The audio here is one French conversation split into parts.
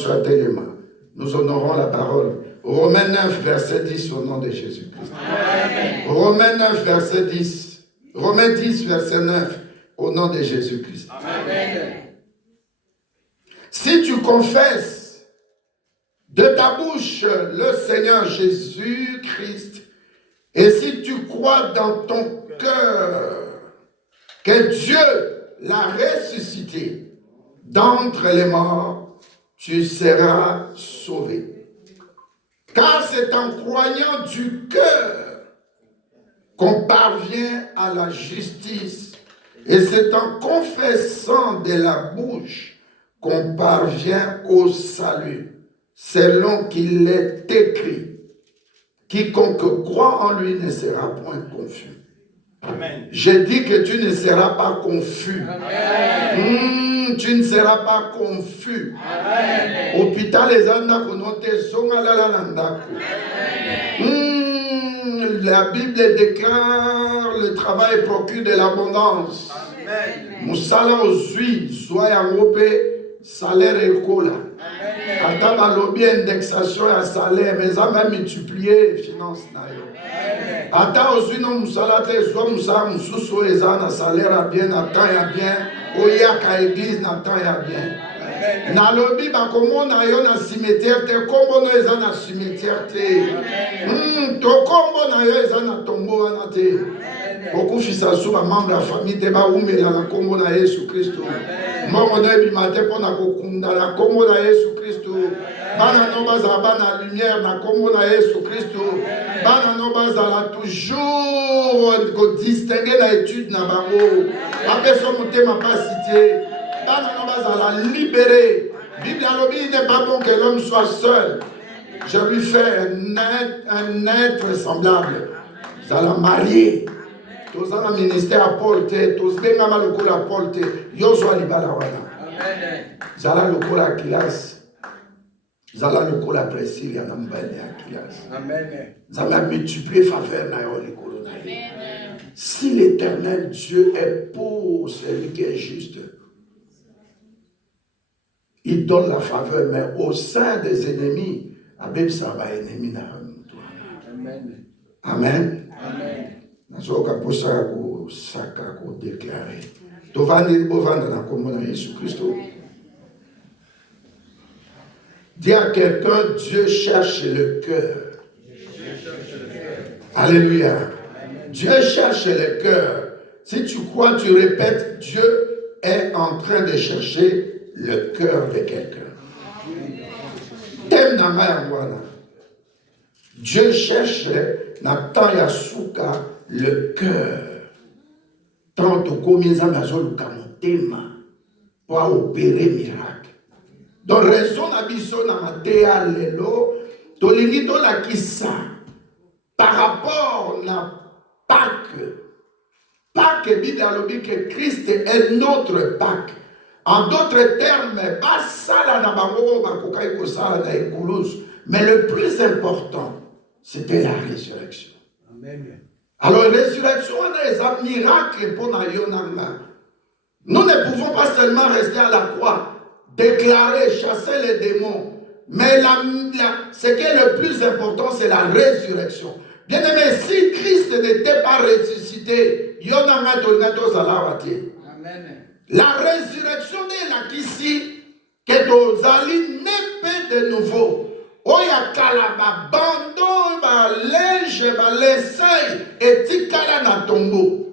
soit tellement. Nous honorons la parole. Romains 9, verset 10, au nom de Jésus-Christ. Romains 9, verset 10. Romains 10, verset 9, au nom de Jésus-Christ. Si tu confesses de ta bouche le Seigneur Jésus-Christ, et si tu crois dans ton cœur que Dieu l'a ressuscité d'entre les morts, tu seras sauvé. Car c'est en croyant du cœur qu'on parvient à la justice, et c'est en confessant de la bouche qu'on parvient au salut, selon qu'il est écrit. Quiconque croit en lui ne sera point confus. Amen. Je dis que tu ne seras pas confus. Tu ne seras pas confus. Hôpital les la Bible déclare le travail procure de l'abondance. Moussala ozui, soya ngope, salaire ekola. Ata balobi indexation à salaire, mais ça va multiplier finance na yo. Ata ozui no moussala te so moussala moussouso ezana salaire a bien, ata ya bien, oyaka église na ta ya bien. Na lobi bakomona yo na cimetière te, kombo no ezana cimetière te. To kombo na yo ezana tombo wana te. Okufisa suba membre ya famille te ba umela na kombo na Yesu Kristo. Mongo na ebimate pona kokunda na kombo na Yesu Kristo. Bana no bazala bana lumière na kombo na Yesu Kristo. Bana no bazala toujours ko distinguer la étude na bango. Apeso motema pasi te. Bana no bazala libéré. Bible alobi il n'est pas bon que l'homme soit seul. Je lui fais un être semblable. Zala marié. Tozana ministère à Paul te, tozbenga malokola Paul te, yozwa libala wana. Zala lokola Akilas, zala lokola Priscille ya nambale Akilas. Zala multiplier faveur na yo likolo na yo. Si l'Éternel Dieu est pour celui qui est juste, il donne la faveur, mais au sein des ennemis, Abeb ça va ennemi na Amen. Amen. Nazoka posaka ko saka ko déclarer. Tovani bovanda na kombo na Jésus Christ. Dis à quelqu'un, Dieu cherche le cœur. Alléluia. Dieu cherche le cœur. Si tu crois, tu répètes, Dieu est en train de chercher le cœur de quelqu'un. T'aimes na mayangwana. Dieu cherche na tayasuka le cœur. Tant au combien d'amazon kamotema pour opérer miracle. Donc raison d'abisso na matéa lelo tolingi to la kissa par rapport na Pâques. Pâques Bible alobi que Christ est notre Pâques. En d'autres termes, pas sala na bango bakokai ko sala na écoulous, mais le plus important c'était la résurrection. Amen. Alors, la résurrection est un miracle pour Nayonanga. Nous ne pouvons pas seulement rester à la croix, déclarer, chasser les démons. Mais ce qui est le plus important, c'est la résurrection. Bien aimé, si Christ n'était pas ressuscité, Yonanga Tolnato Salawati. La résurrection est là qu'ici, que nos alliés n'est pas de nouveau. Oya kala ba bando ba linge ba lesai etikala na tombo.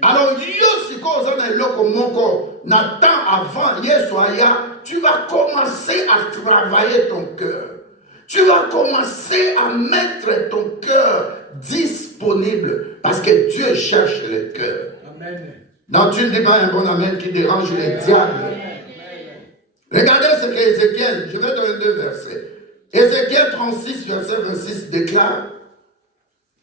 Alors yo siko ozana eloko moko na temps avant Yesu aya, tu vas commencer à travailler ton cœur. Tu vas commencer à mettre ton cœur disponible parce que Dieu cherche le cœur. Amen. Non, tu ne dis pas un bon amen qui dérange les diables. Regardez ce qu'Ézéchiel, je vais donner 2 versets. Ézéchiel 36, verset 26 déclare,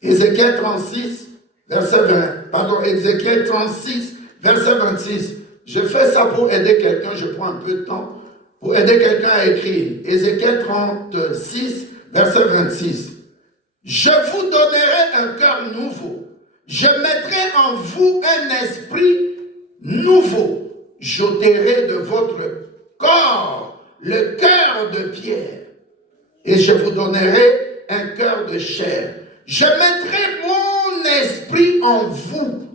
Ézéchiel 36, verset 20, pardon, Ézéchiel 36, verset 26. Je fais ça pour aider quelqu'un, je prends un peu de temps, pour aider quelqu'un à écrire. Ézéchiel 36, verset 26. Je vous donnerai un cœur nouveau. Je mettrai en vous un esprit nouveau. J'ôterai de votre corps le cœur de pierre et je vous donnerai un cœur de chair. Je mettrai mon esprit en vous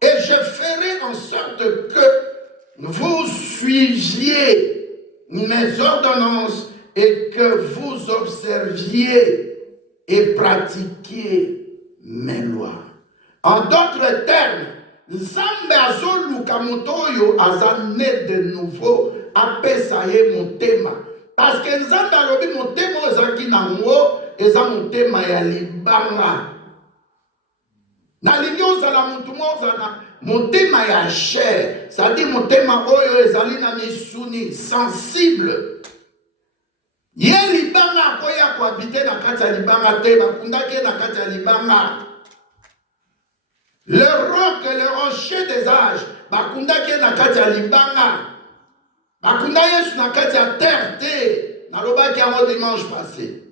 et je ferai en sorte que vous suiviez mes ordonnances et que vous observiez et pratiquiez mes lois. En d'autres termes, Nzambe azoluka moto oyo azane de nouveau apesa ye motema. Parce que Nzambe alobi motema ozaki nango eza motema ya libanga. Nalingi ozala mutu ozala motema ya chair, c'est-à-dire motema oyo ezali na misuni sensible. Ye libanga akoya kohabite na kati ya libanga te, bakundaki na kati ya libanga. Le roc et le rocher des âges, bakundaki na kati ya libanga. Bakunda Yesu na kati ya terre te, nalobaki yango dimanche passé.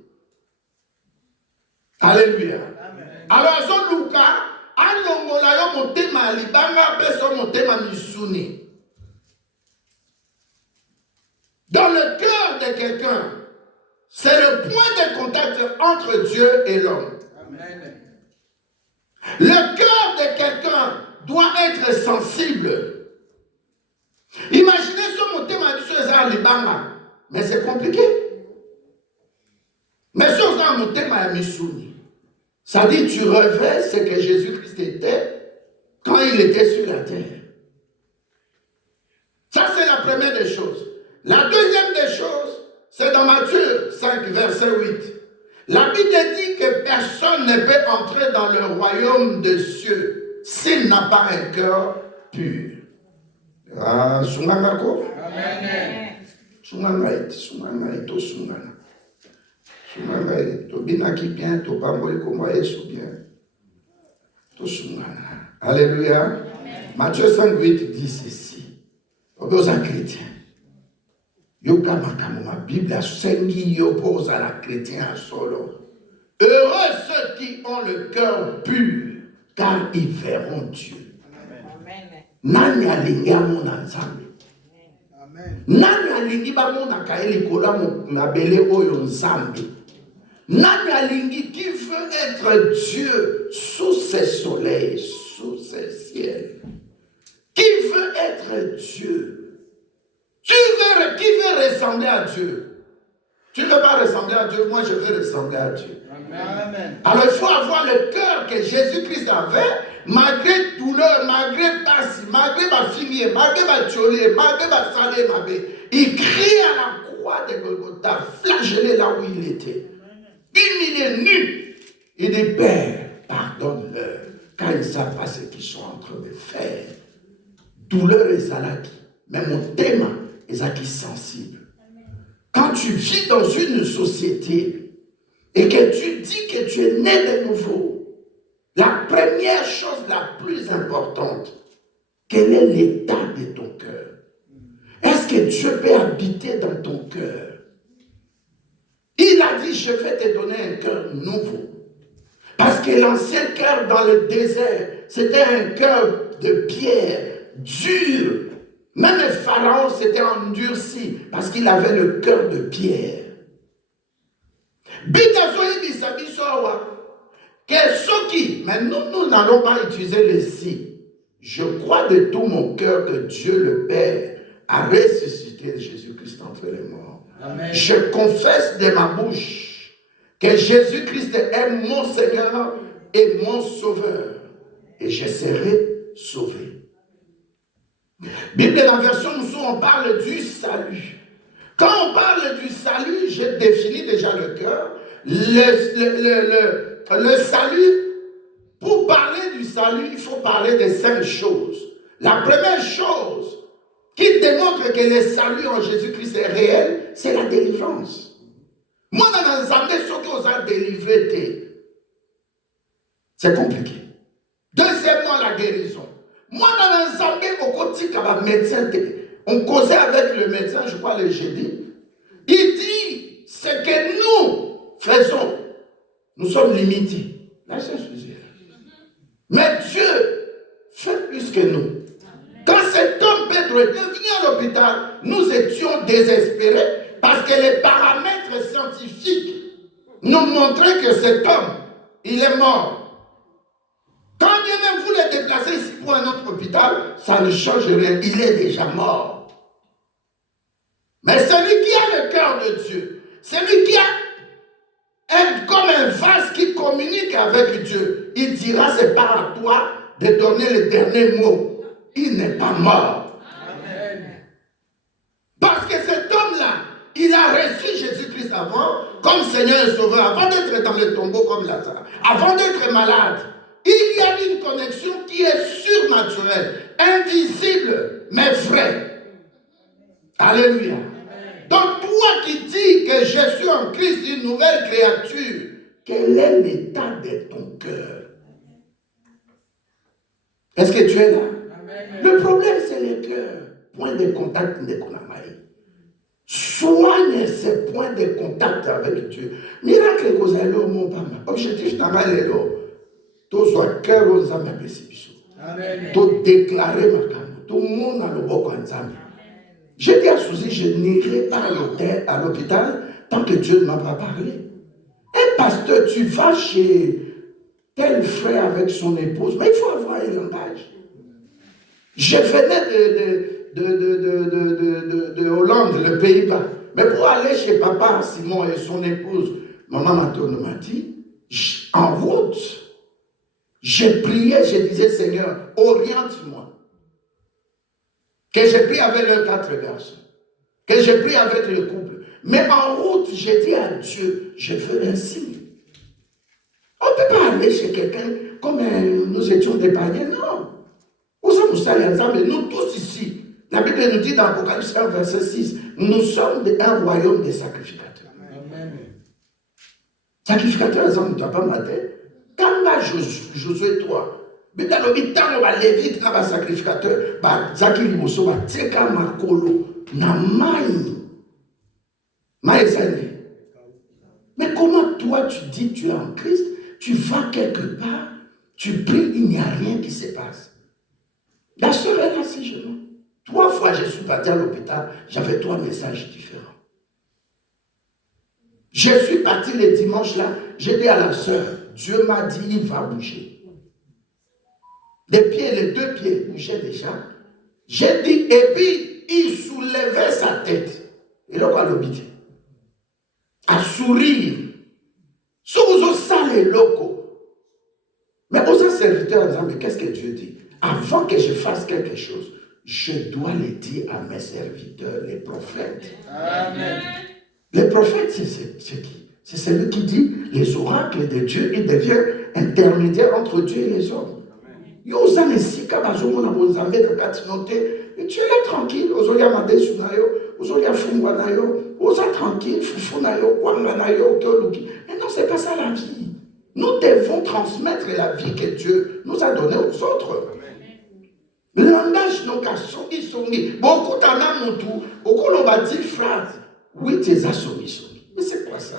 Alléluia. Alors azoluka alongola yo motema ya libanga peso motema misuni. Dans le cœur de quelqu'un, c'est le point de contact entre Dieu et l'homme. Le cœur de quelqu'un doit être sensible. Imaginez ce motema de libanga, mais c'est compliqué. Mais si on a un motema ya misuni, ça dit tu revêts ce que Jésus-Christ était quand il était sur la terre. Ça c'est la première des choses. La deuxième des choses, c'est dans Matthieu 5, verset 8. La Bible dit que personne ne peut entrer dans le royaume des cieux s'il n'a pas un cœur pur. Ah, sunganga ko? Amen. Sunganga et to sungana. Sunganga et to binaki bien, to bamboli koma Yesu bien. To sungana. Alléluia. Matthieu 5, 8 dit ceci. Aux chrétiens. Yoka makamo ma Bible a sengi yopose à la chrétien solo. Heureux ceux qui ont le cœur pur, car ils verront Dieu. Nani alingi amona Nzambe. Nani alingi bamona kaeli kola mabele oyo Nzambe. Nani alingi qui veut être Dieu sous ses soleils, sous ses ciels. Qui veut être Dieu? Qui veut ressembler à Dieu? Tu ne veux pas ressembler à Dieu, moi je veux ressembler à Dieu. Amen. Alors il faut avoir le cœur que Jésus-Christ avait, malgré douleur, malgré passe, malgré ma fille, malgré ma tcholé, malgré ma salé, ma bé. Il crie à la croix de Golgotha, flagellé là où il était. Humilié, nu. Il dit, Père, pardonne-leur, car ils ne savent pas ce qu'ils sont en train de faire. Douleur et salaki, mais mon thème est sensible. Quand tu vis dans une société et que tu dis que tu es né de nouveau, la première chose la plus importante, quel est l'état de ton cœur? Est-ce que Dieu peut habiter dans ton cœur? Il a dit, je vais te donner un cœur nouveau. Parce que l'ancien cœur dans le désert, c'était un cœur de pierre, dur. Même le Pharaon s'était endurci parce qu'il avait le cœur de pierre. Que ceux qui, mais nous n'allons pas utiliser le si. Je crois de tout mon cœur que Dieu le Père a ressuscité Jésus-Christ entre les morts. Amen. Je confesse de ma bouche que Jésus-Christ est mon Seigneur et mon Sauveur. Et je serai sauvé. Bible dans la version nous on parle du salut. Quand on parle du salut, j'ai défini déjà le cœur. Le salut, pour parler du salut, il faut parler de 5 choses. La première chose qui démontre que le salut en Jésus-Christ est réel, c'est la délivrance. Moi, dans Nzambe, ce qu'on a délivré, c'est compliqué. Deuxièmement, la guérison. Moi, dans Nzambe, au quotidien, médecin, on causait avec le médecin, je crois, le jeudi. Il dit, ce que nous faisons, nous sommes limités. Là, c'est un sujet. Mais Dieu fait plus que nous. Quand cet homme Pedro est venu à l'hôpital, nous étions désespérés lettres scientifiques nous montraient que cet homme, il est mort. Quand bien même vous le déplacez ici pour un autre hôpital, ça ne change rien, il est déjà mort. Mais celui qui a le cœur de Dieu, celui qui est comme un vase qui communique avec Dieu, il dira, c'est pas à toi de donner le dernier mot. Il n'est pas mort. Amen. Parce que cet homme-là, il a reçu Jésus-Christ avant, comme Seigneur et Sauveur, avant d'être dans le tombeau comme Lazare, avant d'être malade. Il y a une connexion qui est surnaturelle, invisible, mais vraie. Alléluia. Donc toi qui dis que je suis en Christ, une nouvelle créature, quel est l'état de ton cœur? Est-ce que tu es là? Amen. Le problème, c'est le cœur. Point de contact de Konamaï. Soigne ces points de contact avec Dieu. Miracle que vous allez au monde, objectif normal est là. Tout soit cœur aux âmes à tout déclarer ma cam. Tout le monde a le bon ensemble. J'ai dit à Suzy, je n'irai pas à l'hôpital tant que Dieu ne m'a pas parlé. Un pasteur, tu vas chez tel frère avec son épouse, mais il faut avoir un langage. Je venais de Hollande, le Pays-Bas, mais pour aller chez papa Simon et son épouse, maman m'a dit, en route, j'ai prié, je disais, Seigneur, oriente-moi. Que j'ai pris avec leurs 4 garçons, que j'ai pris avec le couple. Mais en route, j'ai dit à Dieu, je veux un signe. On ne peut pas aller chez quelqu'un comme nous étions des païens, non. Nous tous ici, la Bible nous dit dans Apocalypse 1, verset 6, nous sommes un royaume de sacrificateurs. Amen. Sacrificateur, ça ne doit pas mater. Quand va Josué 3, mais dans l'hôpital, on va léviter dans le sacrificateur, Zaki Liboso va teka makolo, na maïzane. Mais comment toi tu dis tu es en Christ, tu vas quelque part, tu pries, il n'y a rien qui se passe. La sœur est là, si je m'en. 3 fois je suis parti à l'hôpital, j'avais 3 messages différents. Je suis parti le dimanche là, j'ai dit à la sœur, Dieu m'a dit, il va bouger. Les pieds, les 2 pieds bougeaient déjà. J'ai dit, et puis il soulevait sa tête. Et là, quoi l'obité? À sourire. Sous ça les locaux. Mais aux serviteurs en disant, mais qu'est-ce que Dieu dit? Avant que je fasse quelque chose, je dois le dire à mes serviteurs, les prophètes. Amen. Les prophètes, c'est qui? C'est celui qui dit les oracles de Dieu, il devient intermédiaire entre Dieu et les hommes. Tu es là tranquille, tranquille, mais non, c'est pas ça la vie. Nous devons transmettre la vie que Dieu nous a donnée aux autres. Le langage, donc, à songi songi. Beaucoup d'années, mon tour, beaucoup l'ont bâti phrase. Oui, tu es à songi songi. Mais c'est quoi ça?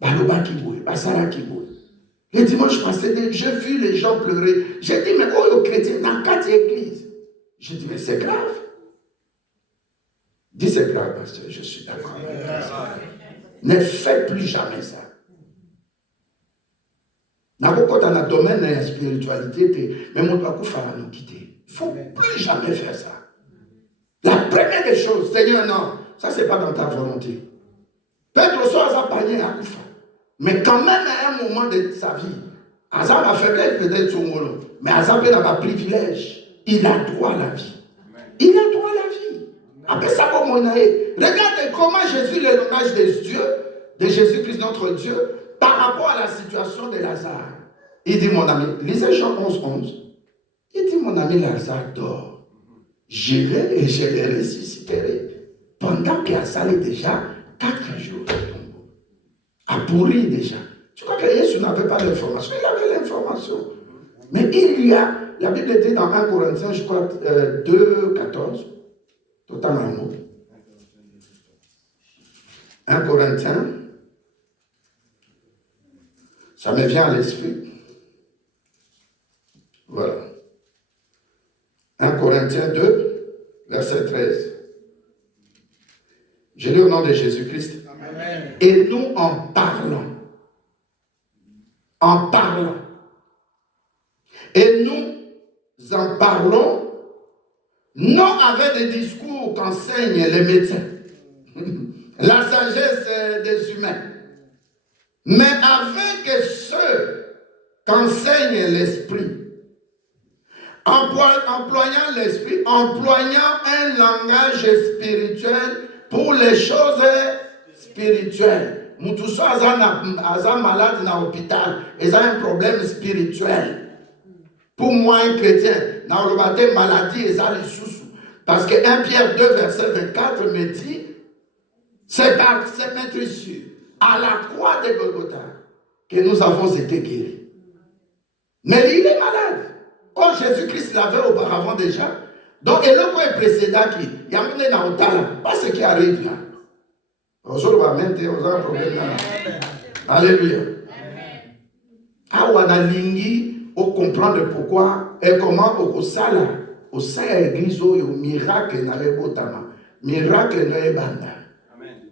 Baloba qui bouille, Basara qui bouille. Le dimanche passé, j'ai vu les gens pleurer. J'ai dit, mais oh, les chrétiens, dans 4 églises. J'ai dit, mais c'est grave. Dis, c'est grave, pasteur, je suis d'accord. Ne faites plus jamais ça. Quand on a un domaine de la spiritualité, même on doit nous quitter. Il ne faut plus jamais faire ça. La première des choses, Seigneur, non, ça c'est pas dans ta volonté. Peut-être soit à panier à Koufa. Mais quand même, à un moment de sa vie, Azam a faiblesse peut-être son mono, mais Azam n'a pas privilège. Il a droit à la vie. Il a droit à la vie. Après ça, regardez comment Jésus, le langage de Dieu, de Jésus-Christ, notre Dieu, par rapport à la situation de Lazare. Il dit, mon ami, lisez Jean 11, 11. Il dit, mon ami Lazare dort. J'irai et je le ressusciterai. Pendant qu'il a salé déjà 4 jours de tombeau. A pourri déjà. Tu crois que Jésus n'avait pas l'information? Il avait l'information. Mais il y a, la Bible dit dans 1 Corinthiens, je crois, 2, 14. Totalement un mot. 1 Corinthiens. Ça me vient à l'esprit. Voilà. 1 Corinthiens 2, verset 13. Je lis au nom de Jésus-Christ. Amen. Et nous en parlons. En parlant. Et nous en parlons, non avec des discours qu'enseignent les médecins, la sagesse des humains, mais avec ceux qu'enseigne l'esprit. Employant l'esprit, employant un langage spirituel pour les choses spirituelles. Moutousso a malade dans l'hôpital, ils ont un problème spirituel. Pour moi, un chrétien, dans le baptême maladie, ils ont les sous-sous. Parce que 1 Pierre 2, verset 24 me dit, c'est par ces maîtrisures, à la croix de Golgotha, que nous avons été guéris. Mais il est malade. Oh, Jésus-Christ l'avait auparavant déjà. Donc, et le point précédent qui, il y a un dans le talent, pas ce qui arrive là. Aujourd'hui, on va un problème là. Alléluia. Ah, on a l'ingui, on comprend pourquoi et comment au sala, au sein église, au miracle n'a pas botama, miracle n'a pas banda.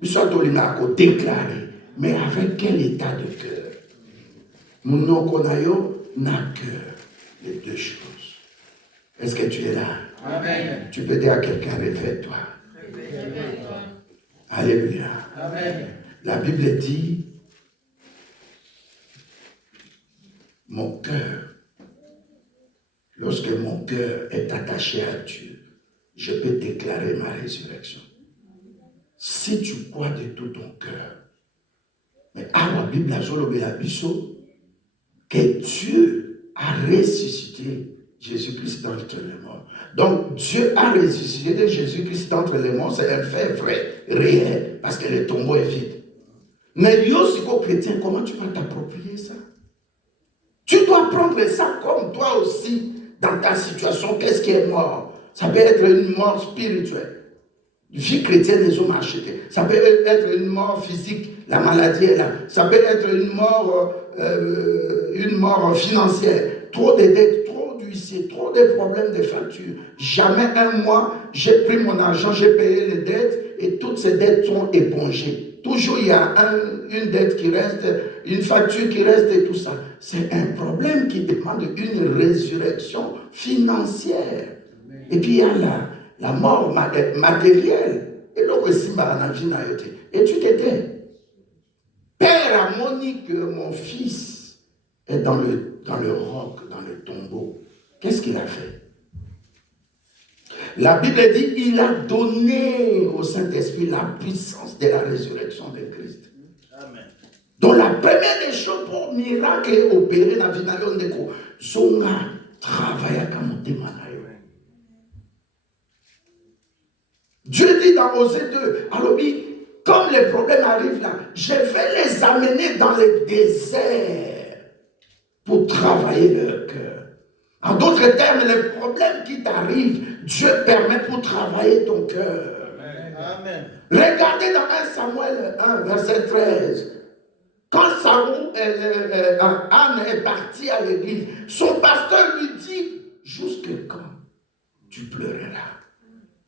Nous sommes à déclarer, mais avec quel état de cœur? Nous n'avons n'a cœur. Les deux choses. Est-ce que tu es là? Amen. Tu peux dire à quelqu'un, réveille-toi. Réveille-toi. Alléluia. Amen. La Bible dit, mon cœur, lorsque mon cœur est attaché à Dieu, je peux déclarer ma résurrection. Si tu crois de tout ton cœur, mais à la Bible, que Dieu a ressuscité Jésus-Christ d'entre les morts. Donc, Dieu a ressuscité Jésus-Christ d'entre les morts, c'est un fait vrai, réel, parce que le tombeau est vide. Mais yo, si tu es chrétien, comment tu vas t'approprier ça? Tu dois prendre ça comme toi aussi, dans ta situation. Qu'est-ce qui est mort? Ça peut être une mort spirituelle. Vie chrétienne, les hommes achetés. Ça peut être une mort physique, la maladie est là. Ça peut être une mort financière. Trop de dettes, trop d'huissiers, trop de problèmes de factures. Jamais un mois, j'ai pris mon argent, j'ai payé les dettes et toutes ces dettes sont épongées. Toujours il y a une dette qui reste, une facture qui reste et tout ça. C'est un problème qui demande une résurrection financière. Et puis il y a la mort matérielle. Et tu t'étais. Père a moni que mon fils est dans le roc, dans le tombeau. Qu'est-ce qu'il a fait? La Bible dit, il a donné au Saint-Esprit la puissance de la résurrection de Christ. Amen. Donc la première des choses pour miracle opéré dans la vie de Dieu, c'est travailler comme des manayos. Dieu dit dans Osée 2, alors comme les problèmes arrivent là, je vais les amener dans le désert pour travailler leur cœur. En d'autres termes, les problèmes qui t'arrivent, Dieu permet pour travailler ton cœur. Amen. Regardez dans 1 Samuel 1, verset 13. Quand Anne est partie à l'église, son pasteur lui dit, jusque quand tu pleureras?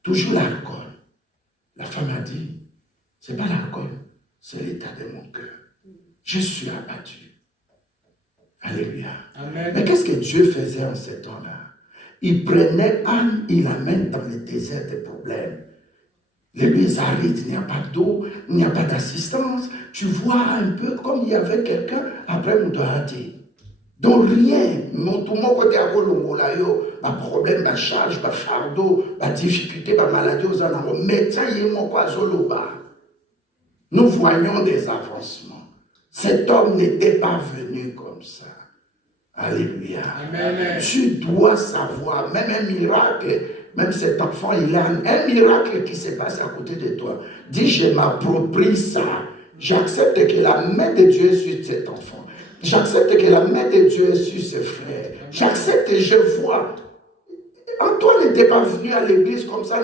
Toujours l'alcool. La femme a dit, c'est pas l'alcool, c'est l'état de mon cœur. Je suis abattu. Alléluia. Amen. Mais qu'est-ce que Dieu faisait en ce temps-là? Il prenait Anne, il l'amène dans le désert des problèmes. Les lieux arides, il n'y a pas d'eau, il n'y a pas d'assistance. Tu vois un peu comme il y avait quelqu'un après Moudouati. Donc rien, tout le monde côté à Colombo, pas problème, pas charge, pas fardeau, pas difficulté, pas maladie aux animaux. Médecin, il est quoi Zoloba. Nous voyons des avancements. Cet homme n'était pas venu comme ça. Alléluia. Amen. Tu dois savoir, même un miracle, même cet enfant, il a un miracle qui se passe à côté de toi. Dis, je m'approprie ça. J'accepte que la main de Dieu est sur cet enfant. J'accepte que la main de Dieu est sur ses frères. J'accepte et je vois. Antoine n'était pas venu à l'église comme ça.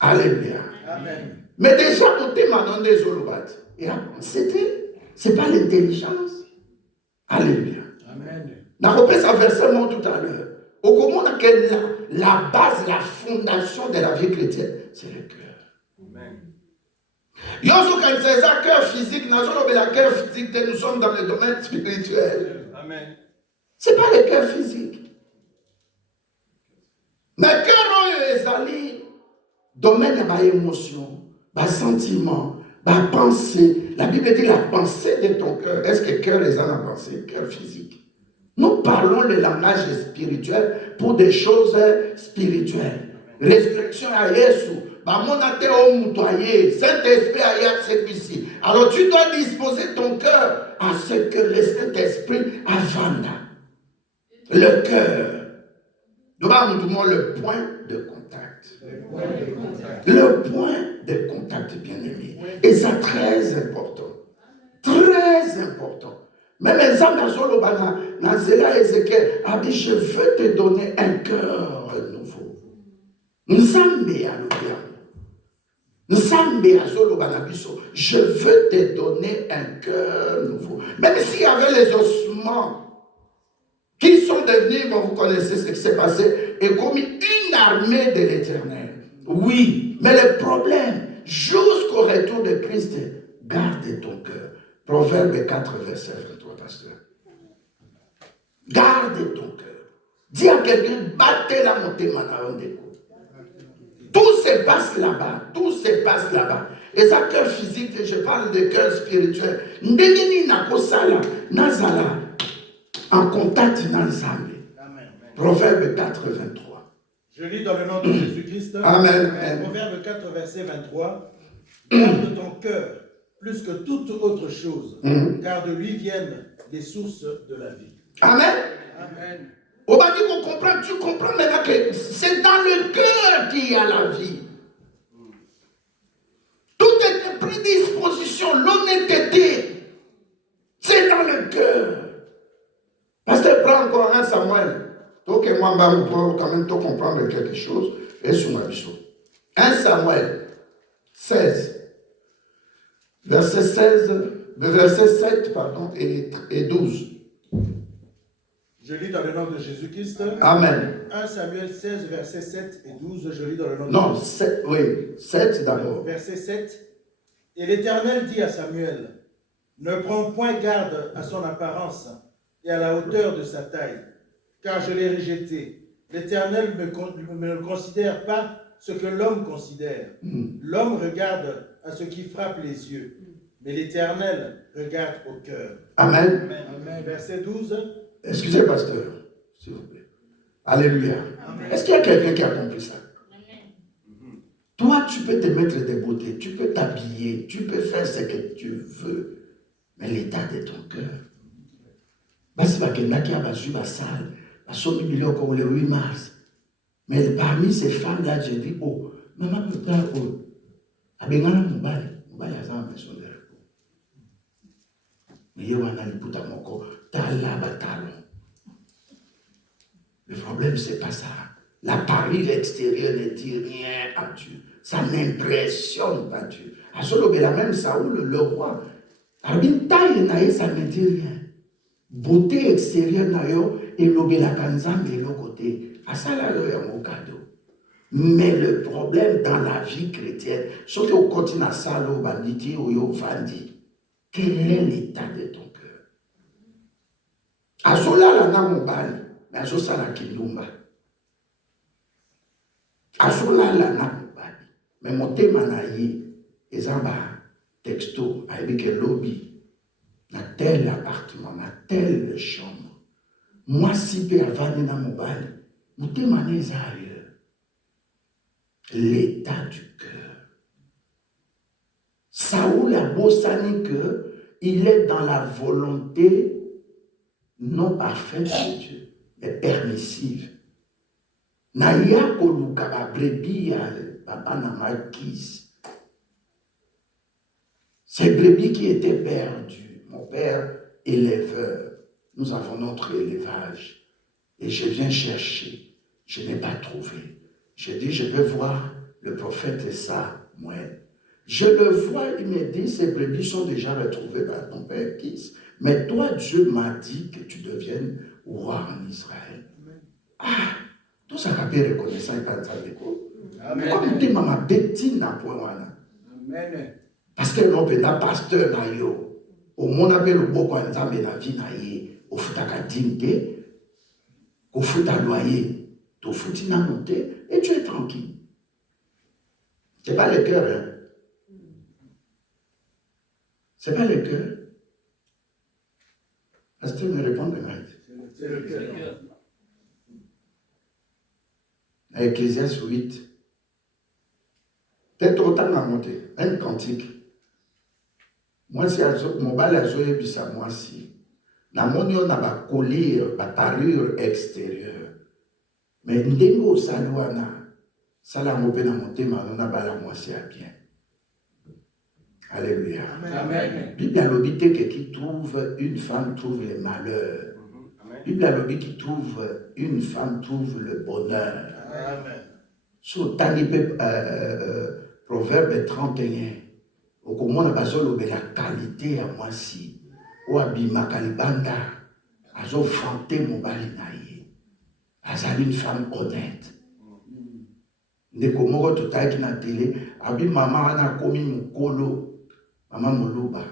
Alléluia. Amen. Mais déjà, on t'a demandé des Zolobat. C'est pas l'intelligence. Alléluia. Amen. On a repris ça verset tout à l'heure. Au comment la base, la fondation de la vie chrétienne, c'est le cœur. Yozo quand c'est ça, cœur physique, la cœur physique, nous sommes dans le domaine spirituel. Amen. C'est pas le cœur physique. Mais cœur ezali, domaine de émotion, sentiment, pensée. La Bible dit la pensée de ton cœur. Est-ce que cœur est la pensée? Cœur physique. Nous parlons le langage spirituel pour des choses spirituelles. Résurrection à Jésus. Saint-Esprit a ici. Alors tu dois disposer ton cœur à ce que le Saint-Esprit avance. Le cœur. Nous avons le point de contact. Le point de contact, bien aimé. Et c'est très important. Très important. Même les hommes dans Ézéchiel a dit, je veux te donner un cœur nouveau. Je veux te donner un cœur nouveau. Même s'il y avait les ossements qui sont devenus, bon, vous connaissez ce qui s'est passé, et commis une armée de l'Éternel. Oui, mais le problème, jusqu'au retour de Christ, garde ton cœur. Proverbe 4, verset 23, pasteur. Garde ton cœur. Dis à quelqu'un, battez la montée maintenant. Tout se passe là-bas. Tout se passe là-bas. Et ça, cœur physique, je parle de cœur spirituel. Ndengeni nakosala, nazala, en contact ensemble. Proverbe 4, 23. Je lis dans le nom de Jésus-Christ. Amen. Proverbe 4, verset 23. Garde ton cœur plus que toute autre chose, car de lui viennent les sources de la vie. Amen. Amen. On va dire qu'on comprend, tu comprends maintenant que c'est dans le cœur qu'il y a la vie. Toute prédisposition, l'honnêteté, c'est dans le cœur. Pasteur, prends encore un Samuel. Donc, moi, je peux quand même comprendre quelque chose. Et sur ma vision. 1 Samuel 16, verset 7 et 12. Je lis dans le nom de Jésus-Christ. Amen. 1 Samuel 16, verset 7 et 12. Je lis dans le nom de Non, Jésus. 7 d'abord. Verset 7. Et l'Éternel dit à Samuel, ne prends point garde à son apparence et à la hauteur de sa taille, car je l'ai rejeté. L'Éternel ne considère pas ce que l'homme considère. L'homme regarde à ce qui frappe les yeux, mais l'Éternel regarde au cœur. Amen. Amen. Verset 12. Excusez, pasteur, s'il vous plaît. Alléluia. Est-ce qu'il y a quelqu'un qui a compris ça? Amen. Toi, tu peux te mettre des beautés, tu peux t'habiller, tu peux faire ce que tu veux, mais l'état de ton cœur. Le 8 mars. Mais parmi ces femmes-là, j'ai dit, oh, maman peut pas, oh, abengana mobali a ça maison de repos. Mais il y a un puta moko, le problème, c'est pas ça. La parure extérieure ne dit rien à Dieu. Ça n'impressionne pas Dieu. À ce la même Saoul, le roi, ça ne dit rien. Beauté extérieure et la kanzam de l'autre côté. À ça, là, il y a mon cadeau. Mais le problème dans la vie chrétienne, ce que vous continuez à ça, banditi ou yo vandi, quel est l'état de ton cœur? À ce là, là, n'a mon bal, mais à ce ça, là, qui nous bat. À ce là, là, n'a mon bal. Mais mon thème, et ça, texto, avec le lobby. Dans tel appartement, dans telle chambre. Moi, si je vais aller dans mon bal, je vais aller ailleurs. L'état du cœur. Saoul a beau s'animer qu'il est dans la volonté non parfaite de Dieu, mais permissive. Naya koluka ba brebis papa na marquise. Ces brebis qui étaient perdues. Mon père, éleveur, nous avons notre élevage. Et je viens chercher. Je n'ai pas trouvé. Je dis, je vais voir le prophète Samuel. Je le vois, il me dit, ces brebis sont déjà retrouvées par ton père Kis. Mais toi, Dieu m'a dit que tu deviennes roi en Israël. Ah, tout ça a pu reconnaître ça. Comme tu maman bêtine na point wana. Parce que l'on peut na pasteur na yo. Au monde appelle le beau quand nzambe na vie na ye. Au futaka dinte. Au futa loyer. Au futi na monter. Et tu es tranquille. C'est pas le cœur, hein. C'est pas le cœur. Pasteur me répond de mal. C'est le cœur. Ecclésiaste 8. Peut-être autant à monter. Un cantique. Moi, si mon bal a joué, puis ça, moi, si. Na monio na ba collier, ba parure extérieure. Mais ndémo saluana. Ça la mopé na monté, mais on a ba la moi, c'est bien. Alléluia. Amen. Bible a l'obité que qui trouve une femme trouve le malheur. Bible a l'obité qui trouve une femme trouve le bonheur. Amen. Sur Tanipé, Proverbe 31, au comment on a besoin de la qualité à moi si, ou à Bimakalibanda, à zo fanté mon balinaïe, à une femme honnête. Ne comment tout à qui na télé, à maman a commis mon colo, maman moluba,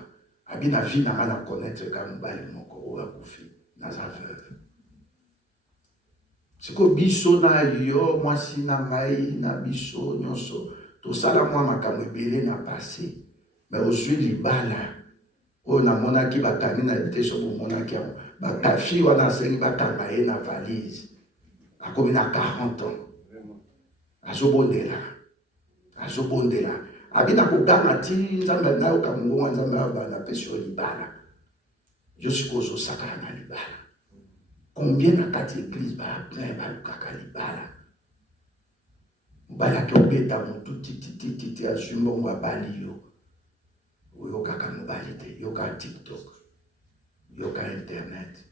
à na vie n'a pas connaître comme bali mon colo à koufi, na sa veuve. C'est que biso na yo, moi si na ngai na biso nyonso, tout ça là moi makambo ebele na passé. Mais aujourd'hui libala, o na mona ki bakani na bité so mona ki ba ta fille wana sengi ba tambaye na valise. A comme na 40 ans. Azobondela. Abina ko gama ti nzamba na yo kamungo nzamba ba na pesho libala. Je suppose au sakana libala. Combien de quatre églises va plein va le caca bala qui obéta mon tout titi à jumbo wa bali yo yo kaka mobalite yo ka TikTok yo ka internet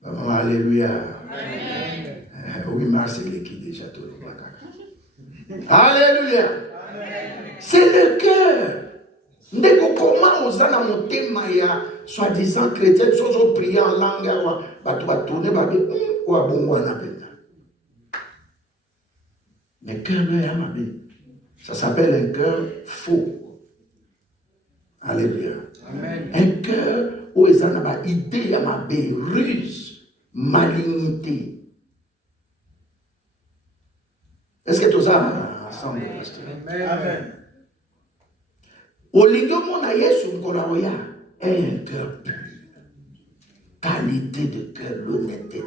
maman alléluia oui mars c'est qui déjà tout le kaka alléluia c'est le cœur. Ndeko comment on a dans mon thème ya soi-disant chrétien chose au prier en langue ba tu vas tourner ba bi ou a bon wana penda. Mais cœur ne y'a ça s'appelle un cœur faux. Alléluia. Amen. Un cœur où ils en ont idée y'a ma ruse, malignité. Est-ce que tout ça ensemble, pasteur? Amen. Olingo mona Yesu nkolaroya un cœur pur. Qualité de cœur, l'honnêteté,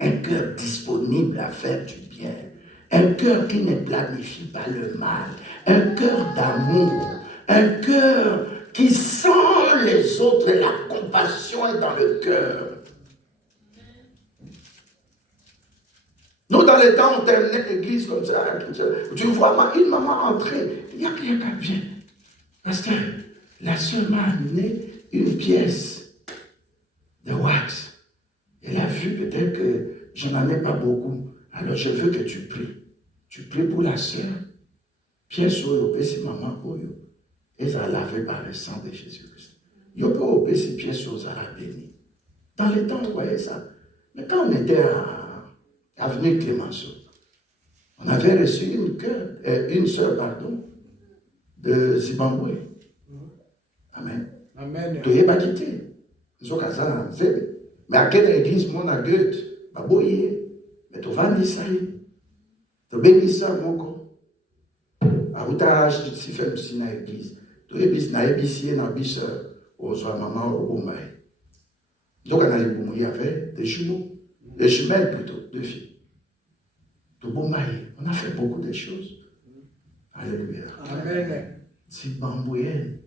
un cœur disponible à faire du bien, un cœur qui ne planifie pas le mal, un cœur d'amour, un cœur qui sent les autres, la compassion est dans le cœur. Nous, dans les temps, on terminait l'église comme ça, tu vois une maman entrer, il y a quelqu'un qui vient. Pasteur, la sœur m'a amené une pièce de wax. Elle a vu peut-être que je n'en ai pas beaucoup. Alors je veux que tu pries. Tu pries pour la sœur. Pièce au c'est maman pour eux. Et ça lavé par le sang de Jésus-Christ. Yo peux opérer ces pièces aux arabes bénis. Dans les temps, on voyait ça. Mais quand on était à avenue Clémenceau, on avait reçu une sœur, de Zimbabwe. Amen. Amen. Tu n'es pas quitté. Mais à quelle église, mon a Goethe, baboye, mais tu vas dire ça. Tu bénis ça, mon corps. À outage, si fait aussi dans l'église. Tu es bis na ébicier na bis aux maman au Bombay. Donc on a les Bombay avec des jumeaux, des jumelles plutôt, deux filles. Tout Bombay, on a fait beaucoup de choses. Alléluia. Amen. Si bambouyen.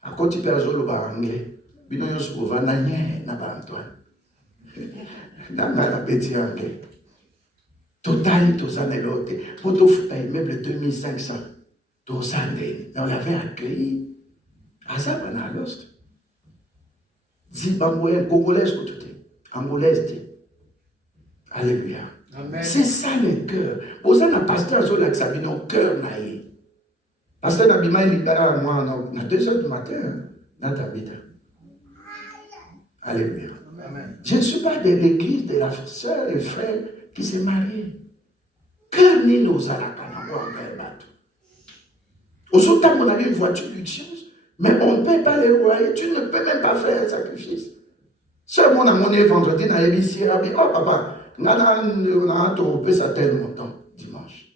À côté personne le anglais. Bino yo se va na nye na ba Antoine. Na petit anglais. Total tous années l'autre. Pour tout payer même 2500. Tous années. On l'avait accueilli. À ça on a l'ost. Zimbabwe, congolaise que tout est. Angolaise. Alléluia. Amen. C'est ça le cœur. Vous avez un pasteur sur la Sabine, cœur naïf. Pasteur Nabima il libère à moi à 2h du matin. Dans ta vie. Alléluia. Amen. Je ne suis pas de l'église de la sœur et frère qui s'est mariée. Cœur ni nos alakana. pas encore un bateau. Aujourd'hui, on a une voiture luxueuse, mais on ne paie pas les loyers. Tu ne peux même pas faire un sacrifice. Seulement, on a mon vendredi, on a ici, oh papa, on a trompé ça tel montant dimanche.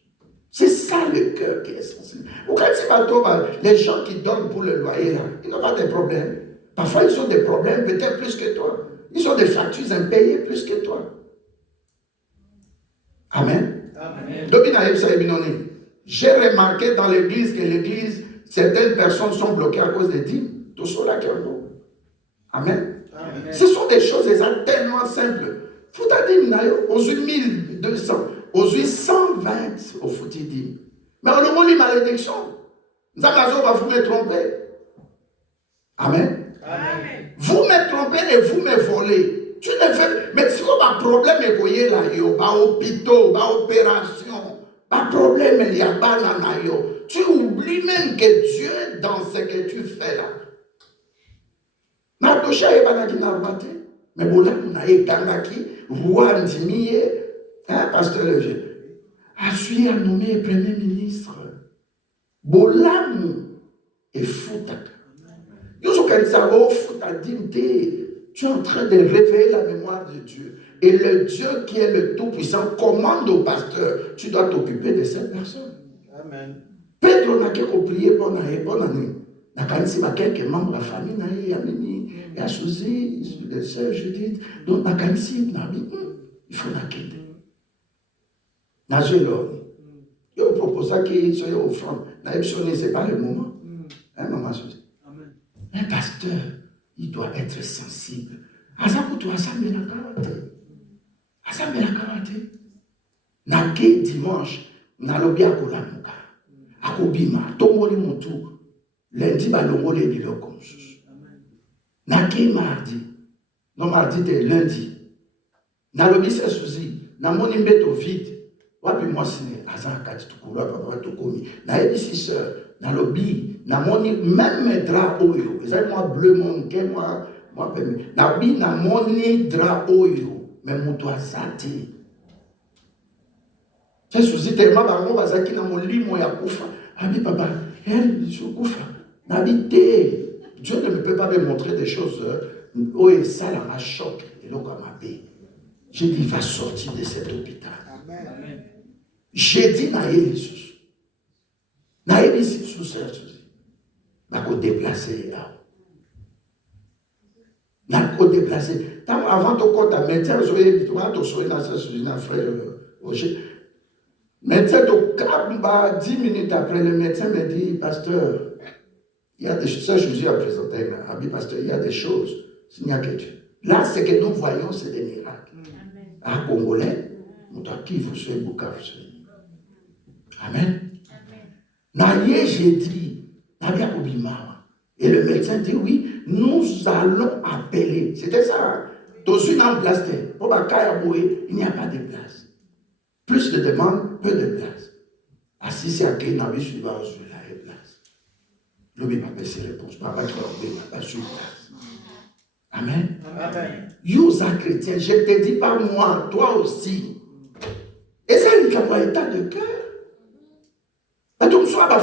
C'est ça le cœur qui est sensible. Au cas où les gens qui donnent pour le loyer, là, ils n'ont pas de problème. Parfois, ils ont des problèmes, peut-être plus que toi. Ils ont des factures impayées plus que toi. Amen. Amen. J'ai remarqué dans l'église que certaines personnes sont bloquées à cause des dîmes. Tout cela qui est Amen. Amen. Ce sont des choses tellement simples. Faut dire, aux 1200, aux 120 au foutu dîmes. Mais on le mot les malédictions. Nous avons vous me tromper. Amen. Amen. Vous me trompez et vous me volez. Tu ne fais. Mais si vous avez un problème, il y a là, il y a un hôpital, il y a une opération. Pas de problème, il y a pas de. Tu oublies même que Dieu dans ce que tu fais là. Mais bon, là, on a été roi Ndimiye, pasteur le vieux. Assuye à nommer premier ministre. Bolam et Foutaka. Tu es en train de réveiller la mémoire de Dieu. Et le Dieu qui est le Tout-Puissant commande au pasteur. Tu dois t'occuper de cette personne. Amen. Pedro n'a qu'à prier pour bonne année. N'a qu'à dire quelques membres de la famille, il y a Mimi, il y a Suzy, les sœurs Judith. Donc, n'a qu'à dire, il faut la quitter. N'a pas l'homme. Il propose qu'il soit offrande. N'a pas ce n'est pas le moment. Maman Suzy. Un pasteur, il doit être sensible. Azakutu asambe la karate. Asambe la karate. Nake dimanche, nalobi akolamuka. Akobima, tomoli mutu. Lundi balongole biloko mosusu. Nake mardi. Non mardi de lundi. Nalobi se suzi. Namoni mbeto vide. Wapi mwasine azakati tukulu papa tokomi. Na ebisi sœur. Nalobi, namoni même drap oyo. Vous avez moi bleu mon que moi permis. Nabi namoni drap oyo. Mais mon doigt zati. C'est souci tellement bango bazaki na mon lit ya kufa. Abi papa, elle sur kufa. Nabi te. Dieu ne me peut pas me montrer des choses. Oh et ça là m'a choqué. Et donc à ma paix. J'ai dit va sortir de cet hôpital. Amen. J'ai dit na Jésus. Na Jésus sous cette n'a qu'à déplacer là. N'a qu'à déplacer. Avant de compte à médecin, je vais dans ce frère Roger. Médecin de 10 minutes après, le médecin me dit, pasteur, il y a des choses, ça je vous ai présenté, pasteur, il y a des choses, il n'y a que Dieu. Là, ce que nous voyons, c'est des miracles. À Congolais, nous avons qui vous souhaitez beaucoup. Amen. Naïe, j'ai dit, et le médecin dit oui, nous allons appeler. C'était ça. Dans une place, il n'y a pas de place. Plus de demandes, peu de place. Assis c'est à qui n'a pas sur la place. L'homme n'a pas ses réponses. Papa, tu vas pas sur place. Amen. Amen. Vous êtes chrétien, je ne te dis pas moi, toi aussi. Et ça, il y a un état de cœur. Donc, soit pas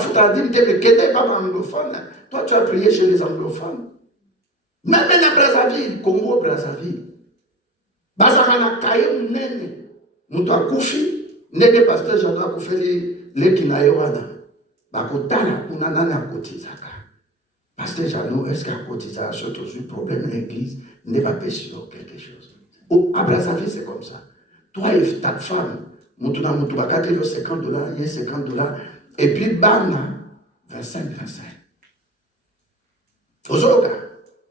anglophone. Toi, tu as prié chez les anglophones. Même à Brazzaville, Congo, Brazzaville. Bazarana Kaye Nene. Nous doit Koufi. Nene pasteur, je dois Koufi les Kinayoana. Bakotana, Unanana Kotizaka. Pasteur Jano, est-ce qu'à Kotizaka, surtout un problème l'église, n'est pas péché sur quelque chose. À Brazzaville, c'est comme ça. Toi et ta femme, Moutuna Moutubaka, il y a $50, il y a $50. Et puis, Bana, 25. Aujourd'hui,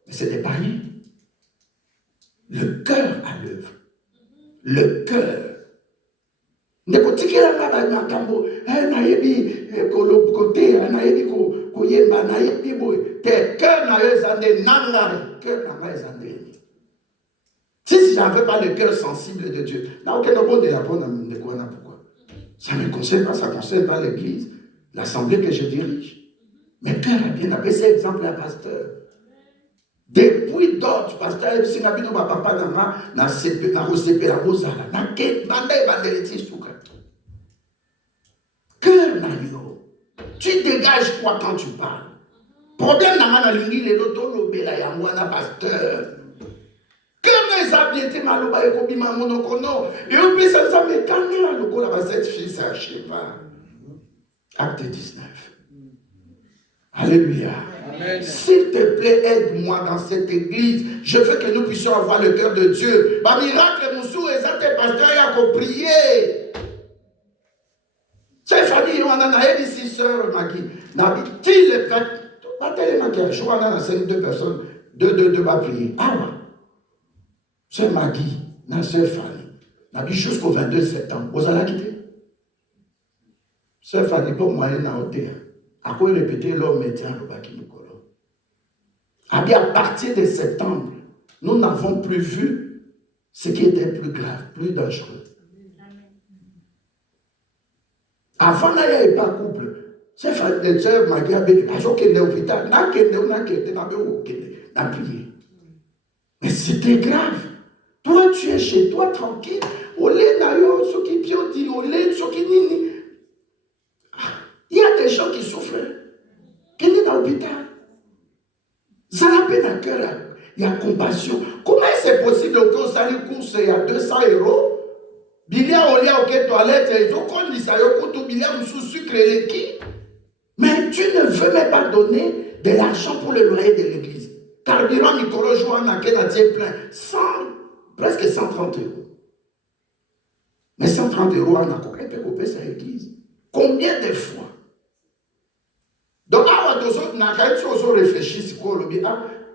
mais c'est des païens. Le cœur à l'œuvre. Le cœur. Ne kotikela ngaba makambo, nayebi ko côté, nayebi ko yemba, nayebi boy. Tes cœurs na ezande nangari, cœur na ezande. Si j'avais pas le cœur sensible de Dieu, n'a aucun bon de la bonne de quoi pourquoi. Ça ne me concerne pas, ça ne concerne pas l'église. L'assemblée que je dirige. Mais cœur a bien appelé cet exemple à pasteur. Depuis d'autres pasteurs, si nous avons papa na recépé la bozala, na ke bande bandeleti souka. Cœur naïo. Tu dégages quoi quand tu parles? Problème n'a pas lingi les lotos la yangwana pasteur. Comme les habités maloba et kobima monokono. Et on peut ça me calmer à l'oko là cette fille ça je sais pas. Acte 19. Alléluia. Amen. S'il te plaît, aide-moi dans cette église. Je veux que nous puissions avoir le cœur de Dieu. Ma miracle, mon sou, et ça, tes pasteurs, il y a qu'à prier. C'est famille, on en a ici, sœur Magui. N'habite-t-il les fêtes? Pas tellement qu'il y a joué, on a 5 personnes, deux va prier. Ah ouais. Sœur Magui, la sœur Fanny, n'habite jusqu'au 22 septembre. Vous allez quitter? Sœur Fanny, pour moi, elle a ôté. À quoi répéter l'homme métier le baki Nicolo? À partir de septembre, nous n'avons plus vu ce qui était plus grave, plus dangereux. Avant, il n'y avait pas de couple. C'est fait sœur Magui a dit, je suis à l'hôpital, mais c'était grave. Toi, tu es chez toi tranquille. Olé nayo, ce qui pioti, olé, ce qui nini. Il y a des gens qui souffrent, qui sont dans l'hôpital. Ça a peine à cœur, il y a compassion. Comment c'est possible que vous allez course, il y a 200 €? Bilia olia ok toilette, ils ont connu ça, ils ont bilia sous sucre et l'équipe. Mais tu ne veux même pas donner de l'argent pour le loyer de l'église. Carburant Nicolo joue en akénatier plein, presque 130 €. Mais 130 € en akénatier peut sa église. Combien de fois? Donc, on réfléchit sur quoi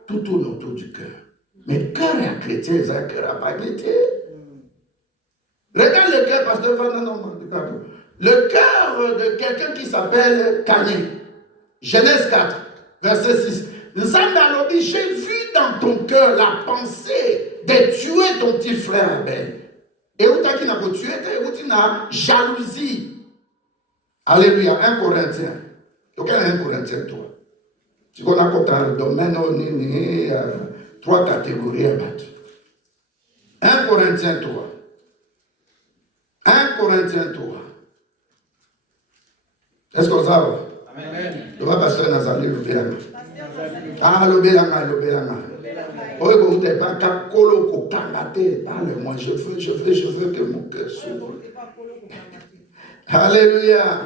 tout tourne autour du cœur. Mais cœur est chrétien, ça cœur n'a pas chrétien. Regarde le cœur, pasteur le cœur de quelqu'un qui s'appelle Caïn. Genèse 4, verset 6. Zandalobi, j'ai vu dans ton cœur la pensée de tuer ton petit frère Abel. Et où t'as qui n'a pas tué, où tu n'as jalousie. Alléluia, 1 Corinthiens. Donc, il y a 1 Corinthiens 3. Tu connais le domaine, on est 3 catégories abattues. 1 Corinthiens 3. 1 Corinthiens 3. Est-ce qu'on ça va? Amen. Le pasteur Nazali, le Bélanga. Ah, le Bélanga, le Bélanga. Oui, vous n'êtes pas capolo, kokangate. Parle-moi, je veux que mon cœur s'ouvre. Alléluia.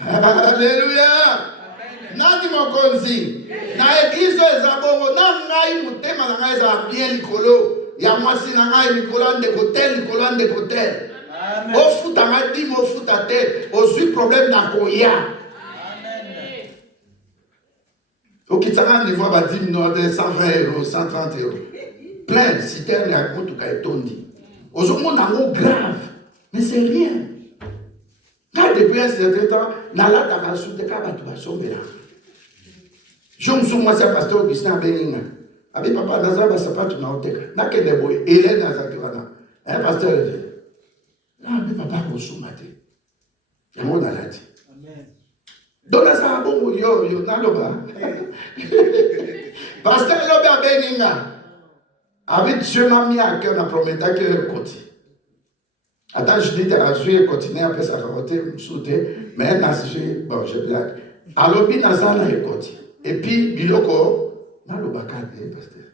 Alléluia. Nani mokonzi. Na église ezabongo na ngai mutema na ngai za bien likolo. Ya mwasi na ngai likolo de côté likolo de côté. Au foot à ma dîme, au foot à terre, aux yeux problème d'Akoya. Amen. Au Kitana, on voit ma dîme de 120 €, 130 €. Plein, citerne à tout cas tondi. Aux hommes, on a un mot grave, mais c'est rien. Quand depuis un certain temps, Nala Takasu de Kabatouation Béla. Je me suis moi, c'est pasteur Augustin Bénin. Avec papa Nazaba, ça pas tout dans le texte. N'a que des boys, Hélène Nazakirana. Un pasteur. Ah, mais papa, on s'en maté. Et moi, on a dit. Donc, là, ça a bon, yo, naloba. Pasteur Loba Beninga. Avec Dieu m'a mis à cœur, on a promis que côté. Attends, je dis, tu as joué, continuer après ça, côté, me sauter. Mais elle n'a joué, bon, je blague. Alors, il n'a pas côté. Et puis, Biloko, naloba kade, pasteur.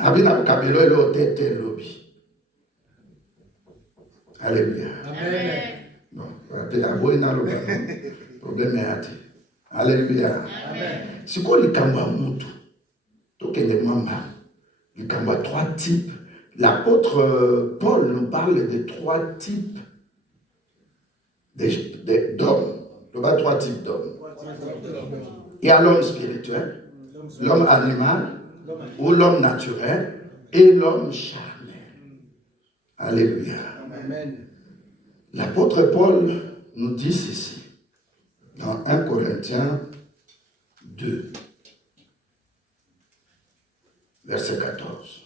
Abi na kabelo, il a tête, lobby. Alléluia. Amen. Bon, problème est hâte. Alléluia. Amen. C'est quoi le kamba mutu? Donc, il y a 3 types. L'apôtre Paul nous parle de 3 types d'hommes. Il y a 3 types d'hommes. Il y a l'homme spirituel, l'homme animal, ou l'homme naturel, et l'homme charnel. Alléluia. Amen. L'apôtre Paul nous dit ceci dans 1 Corinthiens 2, verset 14.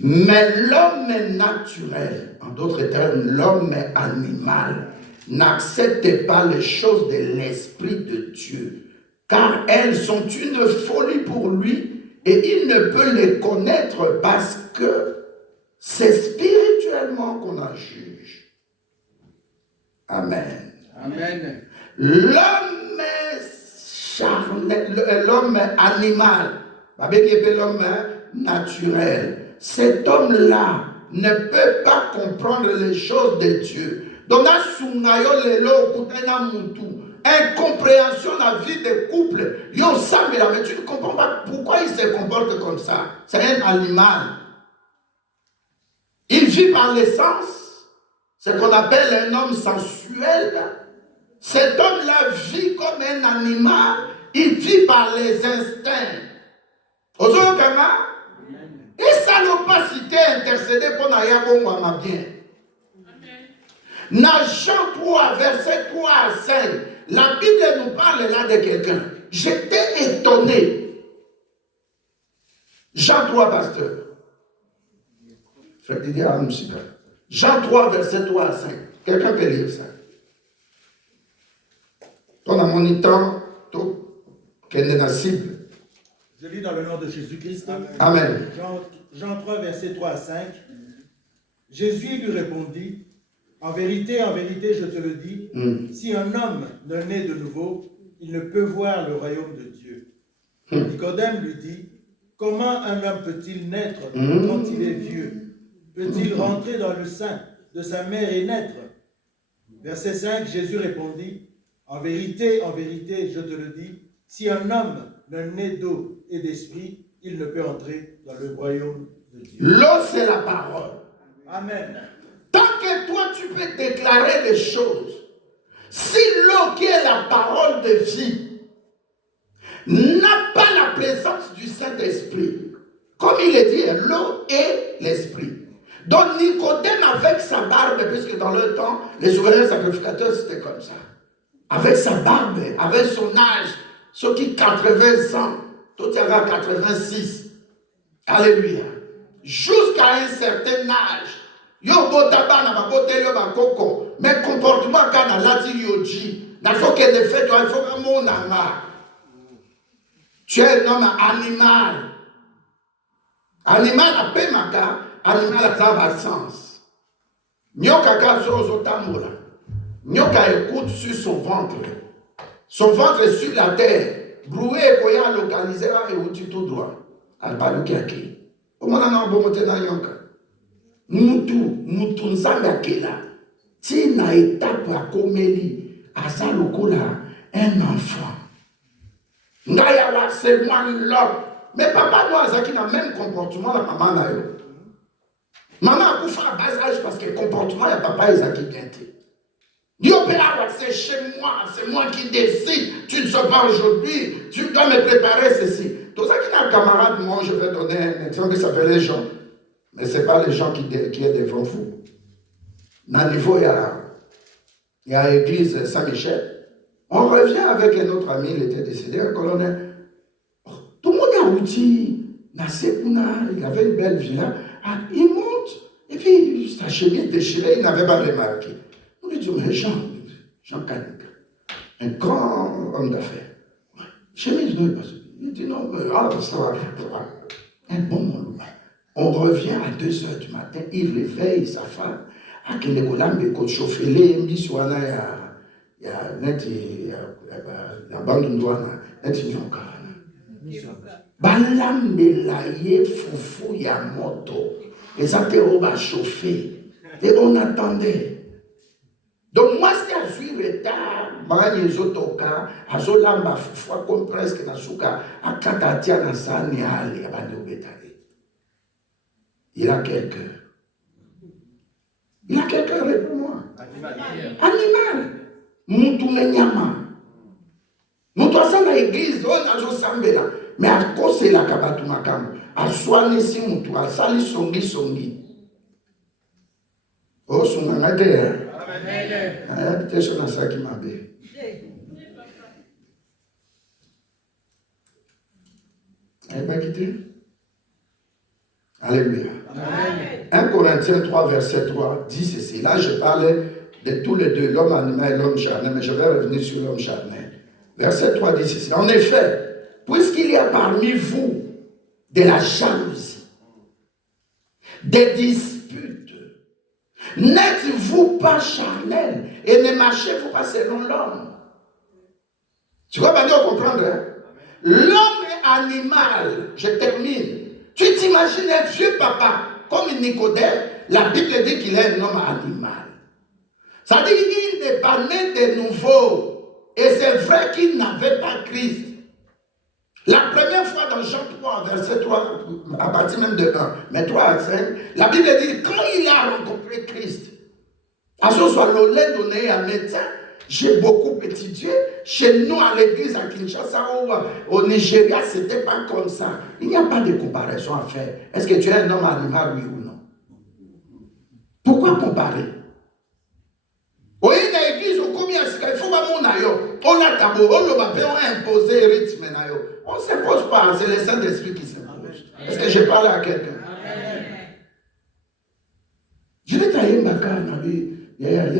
Mais l'homme naturel, en d'autres termes, l'homme animal, n'accepte pas les choses de l'Esprit de Dieu, car elles sont une folie pour lui et il ne peut les connaître parce que c'est spirituellement qu'on en juge. Amen. Amen. L'homme charnel, l'homme animal, l'homme naturel, cet homme-là ne peut pas comprendre les choses de Dieu. Donc, incompréhension dans la vie des couples. Mais tu ne comprends pas pourquoi il se comporte comme ça. C'est un animal. Il vit par l'essence, ce qu'on appelle un homme sensuel. Cet homme-là vit comme un animal, il vit par les instincts. Et ça n'a pas cité intercédé pour Nayabon Wama bien. Dans Jean 3, verset 3 à 5, la Bible nous parle là de quelqu'un. J'étais étonné. Jean 3, pasteur. Jean 3, verset 3 à 5. Quelqu'un peut lire ça. On a mon temps, qu'elle est la cible. Je lis dans le nom de Jésus-Christ. Amen. Jean 3, verset 3 à 5. Jésus lui répondit, en vérité, je te le dis, si un homme ne naît de nouveau, il ne peut voir le royaume de Dieu. Nicodème lui dit, comment un homme peut-il naître quand il est vieux? Peut-il rentrer dans le sein de sa mère et naître? Verset 5, Jésus répondit, en vérité, je te le dis, si un homme ne naît d'eau et d'esprit, il ne peut entrer dans le royaume de Dieu. L'eau, c'est la parole. Amen. Tant que toi, tu peux déclarer des choses, si l'eau qui est la parole de vie n'a pas la présence du Saint-Esprit, comme il est dit, l'eau et l'esprit. Donc Nicodème avec sa barbe, puisque dans le temps, les souverains sacrificateurs, c'était comme ça. Avec sa barbe, avec son âge, ceux qui 80 ans, tout y avait 86. Alléluia. Jusqu'à un certain âge, mais comportement quand on a dit yoji, il faut qu'il fait, il faut que mon âme. Tu es un homme animal. Animal a paix maka, animal a sens. Nyoka kazo tambola. Nyoka écoute sur son ventre. Son ventre est sur la terre. Broué koya localisé là et où tu tout droit. Albaluki aki. Au moment où on va monter dans Nyoka. Mutu nzambe akela. Si na étape à komeli, asa lokola un enfant. Ngaya wa c'est moi l'homme. Mais papa moi azaki na même comportement la maman na yo. Maman a koufa à bas âge parce que le comportement ya papa ezaki bienté. C'est chez moi, c'est moi qui décide. Tu ne sais pas aujourd'hui, tu dois me préparer ceci. Tout ça qui a un camarade, moi je vais donner un exemple qui s'appelle les gens. Mais ce n'est pas les gens qui est devant vous. Dans le niveau, il y a l'église Saint-Michel. On revient avec un autre ami, il était décédé, un colonel. Tout le monde a outil. Il avait une belle villa. Il monte. Et puis, sa chemise déchirée, il n'avait pas remarqué. On lui dit, mais Jean Canica, un grand homme d'affaires. Chemise, non, il dit, non, mais ça va. Un bon moment. On revient à 2h du matin, il réveille sa femme. À qu'il est collambe, il chauffe les mbiswana, il y a la bande de douane, il y a Balambelaye foufou ya moto. Les apéros va chauffer. Et on attendait. Donc moi, si je suis retard, je toka, je lamba foufou, comme presque na souka, à katatia na sani ali, à bande obétale. Il a quelqu'un. Il a quelqu'un, réponds-moi. Animal. Moutou menyama. Moutou asa na église, on a jo sambela. Mais à cause de la kabatu makamu, à soigner si moutou, à sali songi. Oh, son angate, hein? Amen. Peut-être sur ça qui m'a bé. Elle va quitter? Alléluia. Amen. 1 Corinthiens 3, verset 3 dit ceci. Là, je parle de tous les deux, l'homme animal et l'homme charnel, mais je vais revenir sur l'homme charnel. Verset 3 dit ceci. En effet, puisqu'il y a parmi vous de la jalousie, des disputes, n'êtes-vous pas charnel et ne marchez-vous pas selon l'homme. Tu vois, maintenant, comprendre, hein? L'homme est animal. Je termine. Tu t'imagines un vieux papa comme Nicodème, la Bible dit qu'il est un homme animal. Ça dit qu'il n'est pas né de nouveau. Et c'est vrai qu'il n'avait pas Christ. La première fois dans Jean 3, verset 3, à partir même de 1, mais 3 à 5, la Bible dit quand il a rencontré Christ, à ce soit l'olé donné à médecin, j'ai beaucoup étudié. Chez nous, à l'église à Kinshasa ou au Nigeria, ce n'était pas comme ça. Il n'y a pas de comparaison à faire. Est-ce que tu es un homme animal, oui ou non? Pourquoi comparer? Oui, dans l'église, il faut pas on a tabou, on a imposé le rythme. On ne s'impose pas, c'est le Saint-Esprit qui s'impose. Est-ce que j'ai parlé à quelqu'un? Je vais tailler ma carte, mais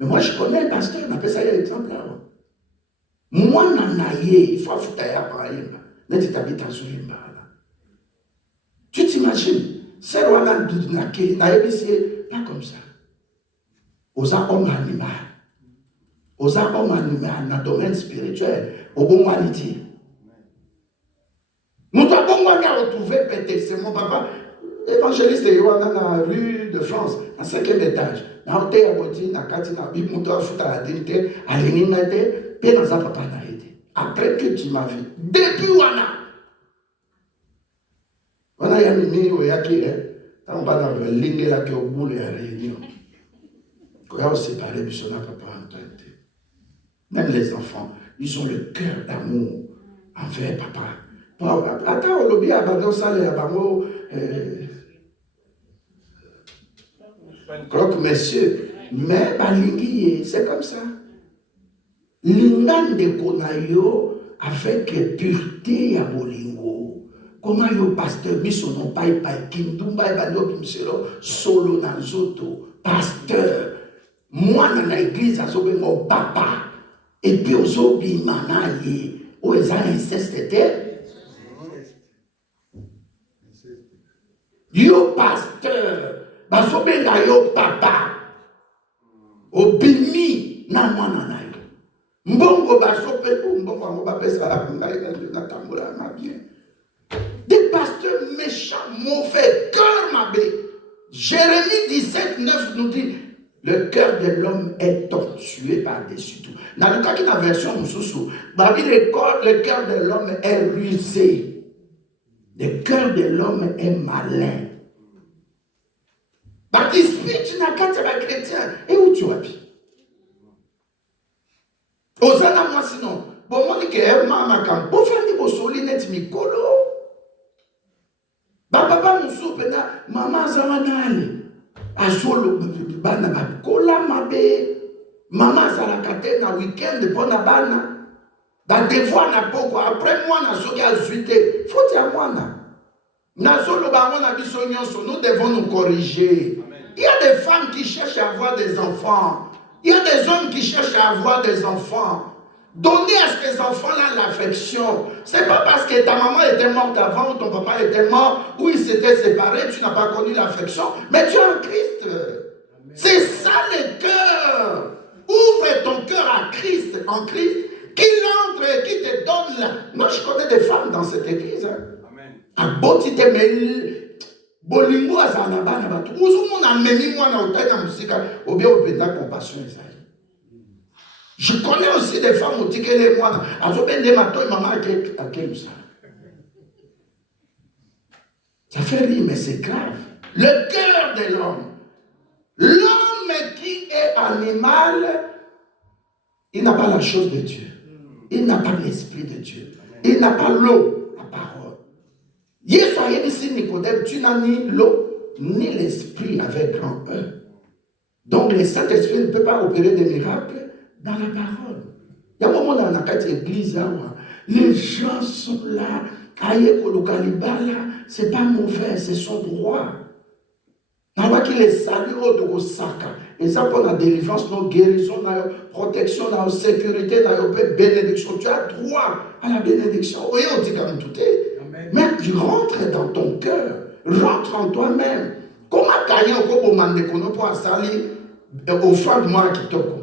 moi je connais un pasteur, on appelle ça un exemple là. Moi, il faut foutre par Yemba. Tu t'imagines? C'est Rwanda pas comme ça. Aux hommes animaux. Aux hommes animaux dans le domaine spirituel, au bon humanité. Nous avons retrouvé peut-être, c'est mon papa, évangéliste dans la rue de France, en 5e étage. Dans le thé à Boti, dans le quartier, dans la Bible, nous avons fait la dîner, à l'unité, puis dans un papa n'a été. Après que tu m'as vu, depuis Wana. On a eu un mini, qui est, on va dans le ligne là qui est au bout de la réunion. Quand on s'est séparé, puis on n'a pas entendu. Même les enfants, ils ont le cœur d'amour envers papa. Attends, on lobby abandonne ça, les abandons. Croque, monsieur. Mais, c'est comme ça. L'ingan de Konayo avec pureté à Bolingo. Comment yo pasteur, miso non pas kindumba ebando bimselo solo na zoto. Pasteur, moi dans l'église à mon papa. Et puis aux obi manaye, aux inceste. Yo pasteur, basobe na yo papa. Obimi na mwana na yo. Mbongo basope ou mbongo bapesa la tambola na bien. Des pasteurs méchants, mauvais, cœur ma bé. Jérémie 17, 9 nous dit, le cœur de l'homme est tortué par-dessus tout. Dans le cas qui a la version Moussoussou, le cœur de l'homme est rusé. Le cœur de l'homme est malin. Baptiste, tu n'as qu'à être chrétien. Et où tu habites? Osana moi sinon. Bon, moi, je dis maman, quand vous faites des soli net mikolo. Papa Moussou, maman, Zamanale. Azolo, bana, kola mabe. Maman, Zalakate, na week-end, pour na bana. Ba devoir na poko. Après moi, na soki a zuité. Faut dire moi, na. Na solo, ba moi, na bisognoso. Nous devons nous corriger. Il y a des femmes qui cherchent à avoir des enfants. Il y a des hommes qui cherchent à avoir des enfants. Donnez à ces enfants-là l'affection. Ce n'est pas parce que ta maman était morte avant ou ton papa était mort ou ils s'étaient séparés, tu n'as pas connu l'affection. Mais tu es en Christ. C'est ça le cœur. Ouvre ton cœur à Christ, en Christ, qu'il entre et qui te donne là. Moi, je connais des femmes dans cette église. Amen. À Botite, mais Bolingo a zanaba na batu. Ouzou a meni moi na otaï na musique. Ou bien au pétard compassion Isaïe. Je connais aussi des femmes qui ont des moines. Ça fait rire, mais c'est grave. Le cœur de l'homme. L'homme qui est animal, il n'a pas la chose de Dieu. Il n'a pas l'esprit de Dieu. Il n'a pas l'eau, la parole. Yessoyez ici, Nicodème, tu n'as ni l'eau, ni l'esprit avec grand E. Donc le Saint-Esprit ne peut pas opérer des miracles dans la parole. Il y a un moment dans la église, les gens sont là, c'est pas mauvais, c'est son droit. Il y a qui les saluent au Saka. Et ça pour la délivrance, la guérison, la protection, la sécurité, la bénédiction. Tu as droit à la bénédiction. Oui, on dit comme tout est. Mais tu rentres dans ton cœur, rentre en toi-même. Comment Kayen Kobo Mandekono pour salir offrande-moi kitoko.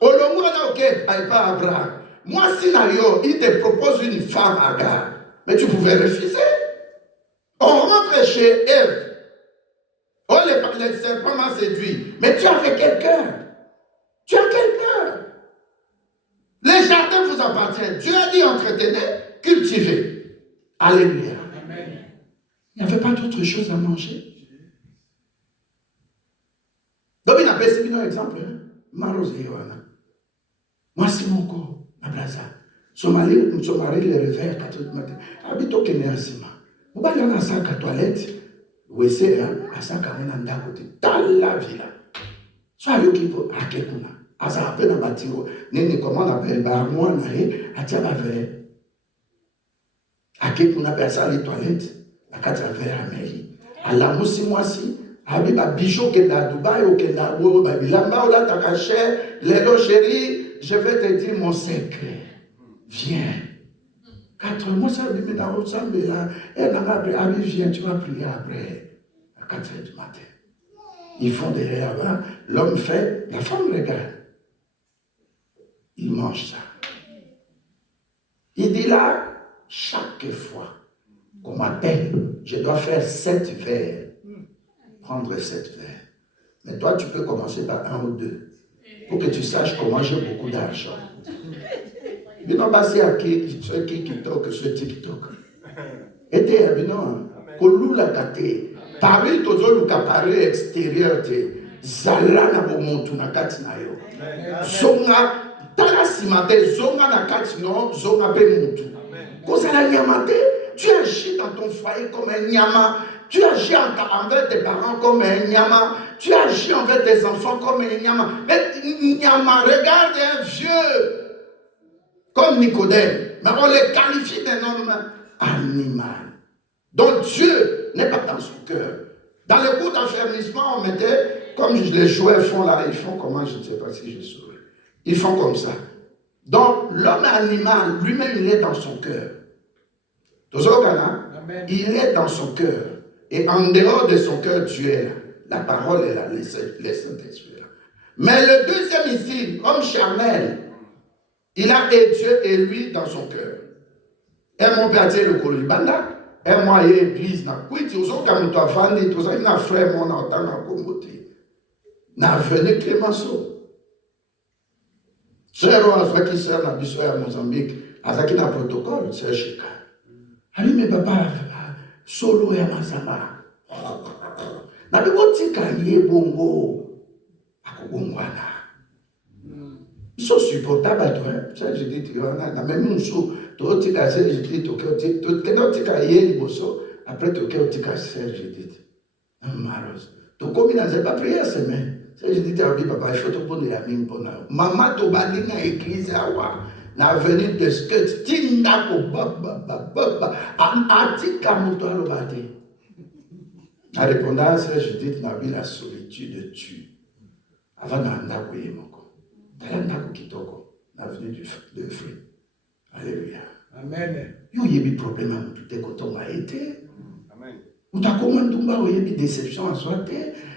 Olomona ok, pas Abraham. Moi, si il te propose une femme Agar, mais tu pouvais refuser. On rentre chez Ève. Oh, les serpents m'ont séduit. Mais tu as fait quelqu'un. Tu as quelqu'un. Les jardins vous appartiennent. Dieu a dit entretenez, cultivez. Alléluia. Amen. Il n'y avait pas d'autre chose à manger. Donc, il a baissé un exemple. Maros et Yohana. Moi, c'est mon corps. Abraza. Son mari le réveille à 4 h du matin. Habite au Kenya. Vous allez dans la toilette. Vous essayez, à sa caméra, à côté. Dans la ville. Soit le qui peut à quelqu'un. À sa peine à bâtir. Comment on appelle moi, à Tiabave. À quelqu'un appelle ça les toilettes. À 4 verres à Meli. À la moussi, moi, si. Habib a bijou qui est à Dubaï ou qui est à Bilamba ou là, t'as caché. Lélo chéri, je vais te dire mon secret. Viens. 4 mois, ça dit, mais dans votre chambre, là, viens, tu vas prier après. À 4 h du matin. Ils font derrière avant. L'homme fait, la femme regarde. Il mange ça. Il dit là, chaque fois qu'on m'appelle, je dois faire 7 verres. Prendre 7 verres. Mais toi, tu peux commencer par 1 ou 2. Pour que tu saches comment j'ai beaucoup d'argent. Mais non, c'est à qui, ce TikTok, ce TikTok. Et t'es, non, kolou la gâté. Paris, tozo luka Paris extérieur, t'es. Zala na bomontu na kati na yo. Zonga, tala simate, zonga na kati no, zonga be montu. Kozala nyamate, tu agis dans ton foyer comme un nyama. Tu agis envers tes parents comme un nyama. Tu agis envers tes enfants comme un nyama. Mais nyama, regarde un vieux comme Nicodème. Mais on les qualifie d'un homme animal. Donc Dieu n'est pas dans son cœur. Dans le cours d'affermissement, on mettait, comme les joueurs font là, ils font comment, je ne sais pas si je saurais. Ils font comme ça. Donc l'homme animal, lui-même, il est dans son cœur. Il est dans son cœur. Et en dehors de son cœur, Dieu est là. La parole est là, les Saint-Esprit est là. Mais le deuxième ici, homme charnel, il a Dieu et lui dans son cœur. Et mon père dit le Kolibanda, et moi, il y a église, na kuiti, aux autres, comme tu as vendu, tous les frères, mon entend, na commoté. Na venu Clémenceau. Sœur, qui sert na biso à Mozambique, Azaki na protocole, c'est Chika. Ali, mais papa, solo ya masama. Na bibotika ye bongo. Akobongwana. Ils sont supportables, toi. Ça, je dis, tu vois, même une chose, tu as dit, je dis, tu as dit, après, tu as dit, je dis, malheureusement. Tu as pas prié à semaine. Je dis, papa, il faut te prendre la mine pour nous. Maman, tu as dit, dans l'église, na venue de ce que tu n'as pas, atika muto alobate. En répondant à ça, je dis, la solitude tue. Avant d'en couiller mon corps. Talanda kitoko, l'avenue de fruit. Alléluia. Amen. Il y a des problèmes à tout quand on a été. Amen. Ou t'as commandé une déception à soi.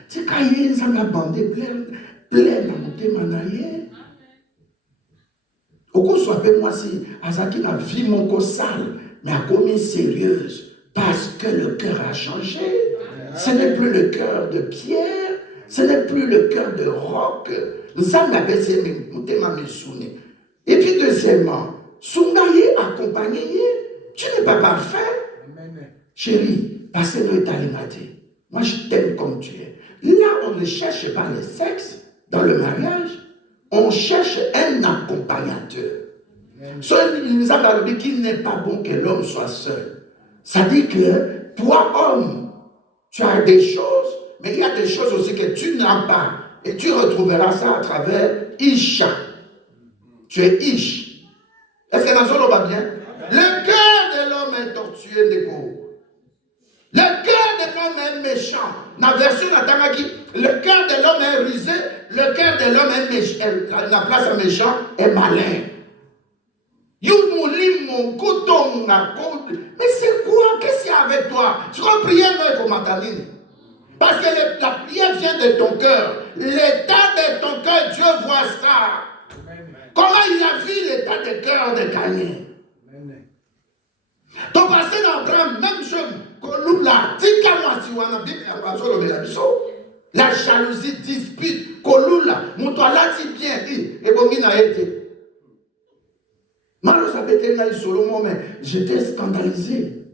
C'est quand il y a une bande pleine à monter manaye. Au coup, soit moi si Azaki n'a vu mon corps sale, mais a commis sérieuse, parce que le cœur a changé. Ce n'est plus le cœur de pierre, ce n'est plus le cœur de roc. Et puis deuxièmement, Sungaye accompagné, tu n'es pas parfait. Amen. Chérie, passez-le talimate. Moi je t'aime comme tu es. Là, on ne cherche pas le sexe dans le mariage, on cherche un accompagnateur. Celui qui n'est pas bon que l'homme soit seul. Ça dit que toi, homme, tu as des choses, mais il y a des choses aussi que tu n'as pas. Et tu retrouveras ça à travers Isha. Tu es Ish. Est-ce que dans ce va bien? Le cœur de l'homme est tortueux d'égo. Le cœur de l'homme est méchant. Dans la version Natamaki, le cœur de l'homme est rusé, le cœur de l'homme est méchant. La place à méchant est malin. Mais c'est quoi? Qu'est-ce qu'il y a avec toi? Tu vas prier avec Matanine. Parce que la prière vient de ton cœur. L'état de ton cœur, Dieu voit ça. Comment il a vu l'état de cœur de Caïn? Ton passé d'Abraham, même chose. La jalousie, dispute, kolula, mutwala ti bien, et bongi na été. Malheureusement, j'étais scandalisé.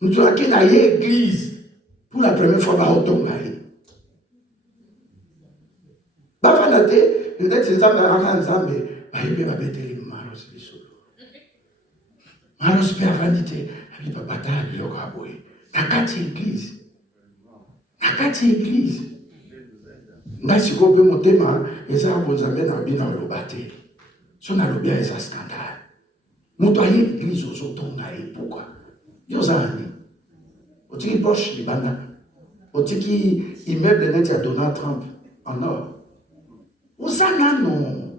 Nous avons été dans l'église pour la première fois. Pourquoi? Otiki Porsche Libana, Otiki immeuble net à Donald Trump en or. Osana non.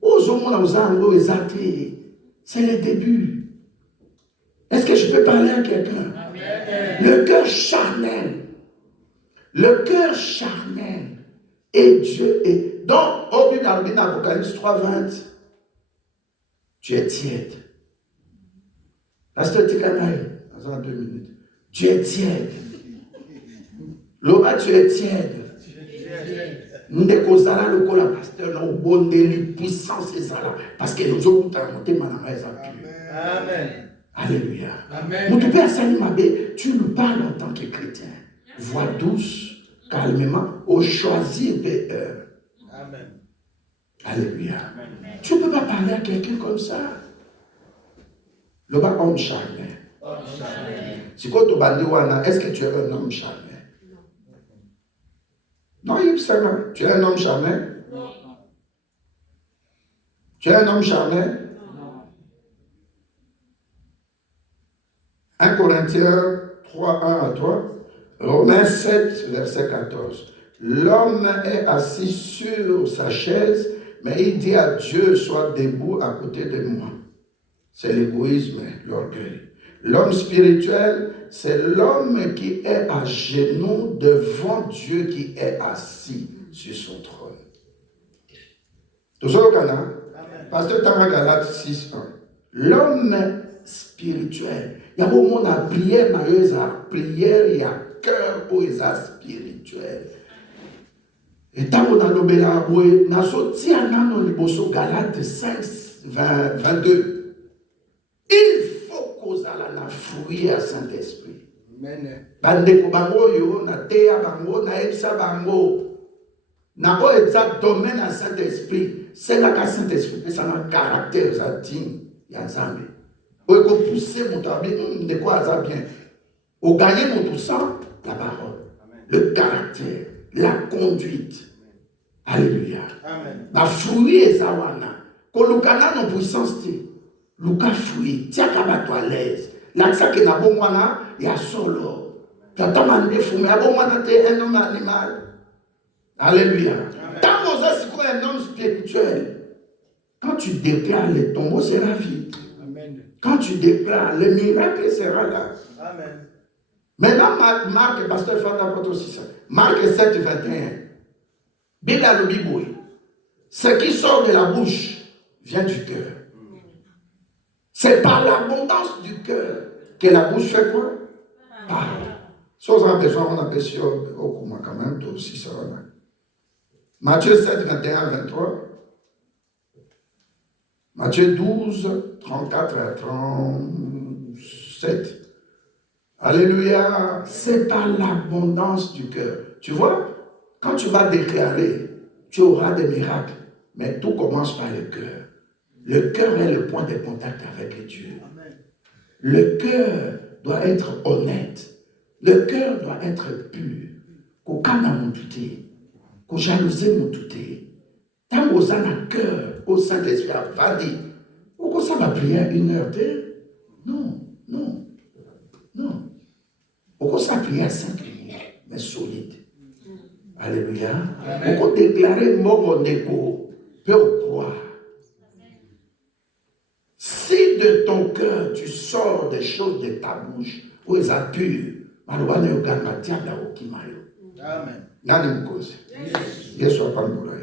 Ozomona Ozango Ezate. C'est le début. Est-ce que je peux parler à quelqu'un? Le cœur charnel. Le cœur charnel. Et Dieu est. Donc, au Bible, Apocalypse 3:20, tu es tiède. Pasteur Tikanaï, dans 2 minutes. Tu es tiède. Loba, tu es tiède. Ndekozala le kola pasteur na obonde lui puissance ezala parce que nous avons monté manama ezappu. Amen. Alléluia. Amen. Mutupe asali mabe, tu nous parles en tant que chrétien. Voix douce, calmement, au choisir des heures. Amen. Alléluia. Amen. Tu ne peux pas parler à quelqu'un comme ça. Loba homme charnel. Si tu es est-ce que tu es un homme charnel? Non, tu es un homme charnel? Non. Tu es un homme charnel? Non. 1 Corinthiens 3, 1 à 3. Romains 7, verset 14. L'homme est assis sur sa chaise, mais il dit à Dieu, sois debout à côté de moi. C'est l'égoïsme, l'orgueil. L'homme spirituel, c'est l'homme qui est à genoux devant Dieu qui est assis sur son trône. Toujours au Canada, Pasteur Tama Galate 6.1. L'homme spirituel, il y a un moment à prière, il y a prière, il y a cœur où il y a spirituel. Et tant qu'on a l'obéi à Aboué, nous avons dit à nous, Galate 5, 22. Il faut qu'on ait la fruit à Saint-Esprit. Bandeko bango yo, na teya bango, na epsa bango. Na o exact domaine à Saint-Esprit. C'est là que Saint-Esprit, c'est un caractère, ça digne, il y a un zambe. Ou il faut pousser mon tabi, de quoi ça bien. Ou gagner mon tout sang, la parole, le caractère, la conduite. Alléluia. Amen. La fruit est ça, wana. Quand le canal en puissance, Luka fruit, tiens qu'à toi à l'aise. Là, ça qui n'a bon wana, il y a solo. T'as mandé fumé, à bon wana, t'es un homme animal. Alléluia. Tant Moses, c'est un homme spirituel. Quand tu déclares, le tombeau sera vide. Amen. Quand tu déclares, le miracle sera là. Amen. Maintenant, Marc, pasteur Fanda porte aussi ça. Marc 7, 21. Bila le Biboui. Ce qui sort de la bouche vient du cœur. C'est par l'abondance du cœur que la bouche fait quoi? Parle. Si on a besoin, on a besoin au Kouma quand même, toi aussi ça va. Matthieu 7, 21, 23. Matthieu 12, 34 à 37. Alléluia. C'est par l'abondance du cœur. Tu vois, quand tu vas déclarer, tu auras des miracles. Mais tout commence par le cœur. Le cœur est le point de contact avec Dieu. Le cœur doit être honnête. Le cœur doit être pur. Qu'aucun n'a touté. Qu'au jalousie mon touté. Tant qu'on a un cœur au Saint-Esprit à vadi. Ou qu'on ça va prier 1 heure. Non, non, non. Ou qu'on ça prier 5 minutes, mais solide. Alléluia. Ou qu'on déclarer mon égo peut croire. Si de ton cœur tu sors des choses de ta bouche, où ils appuient, Amen. Nani mkozi? Yesu hapa mbula yo.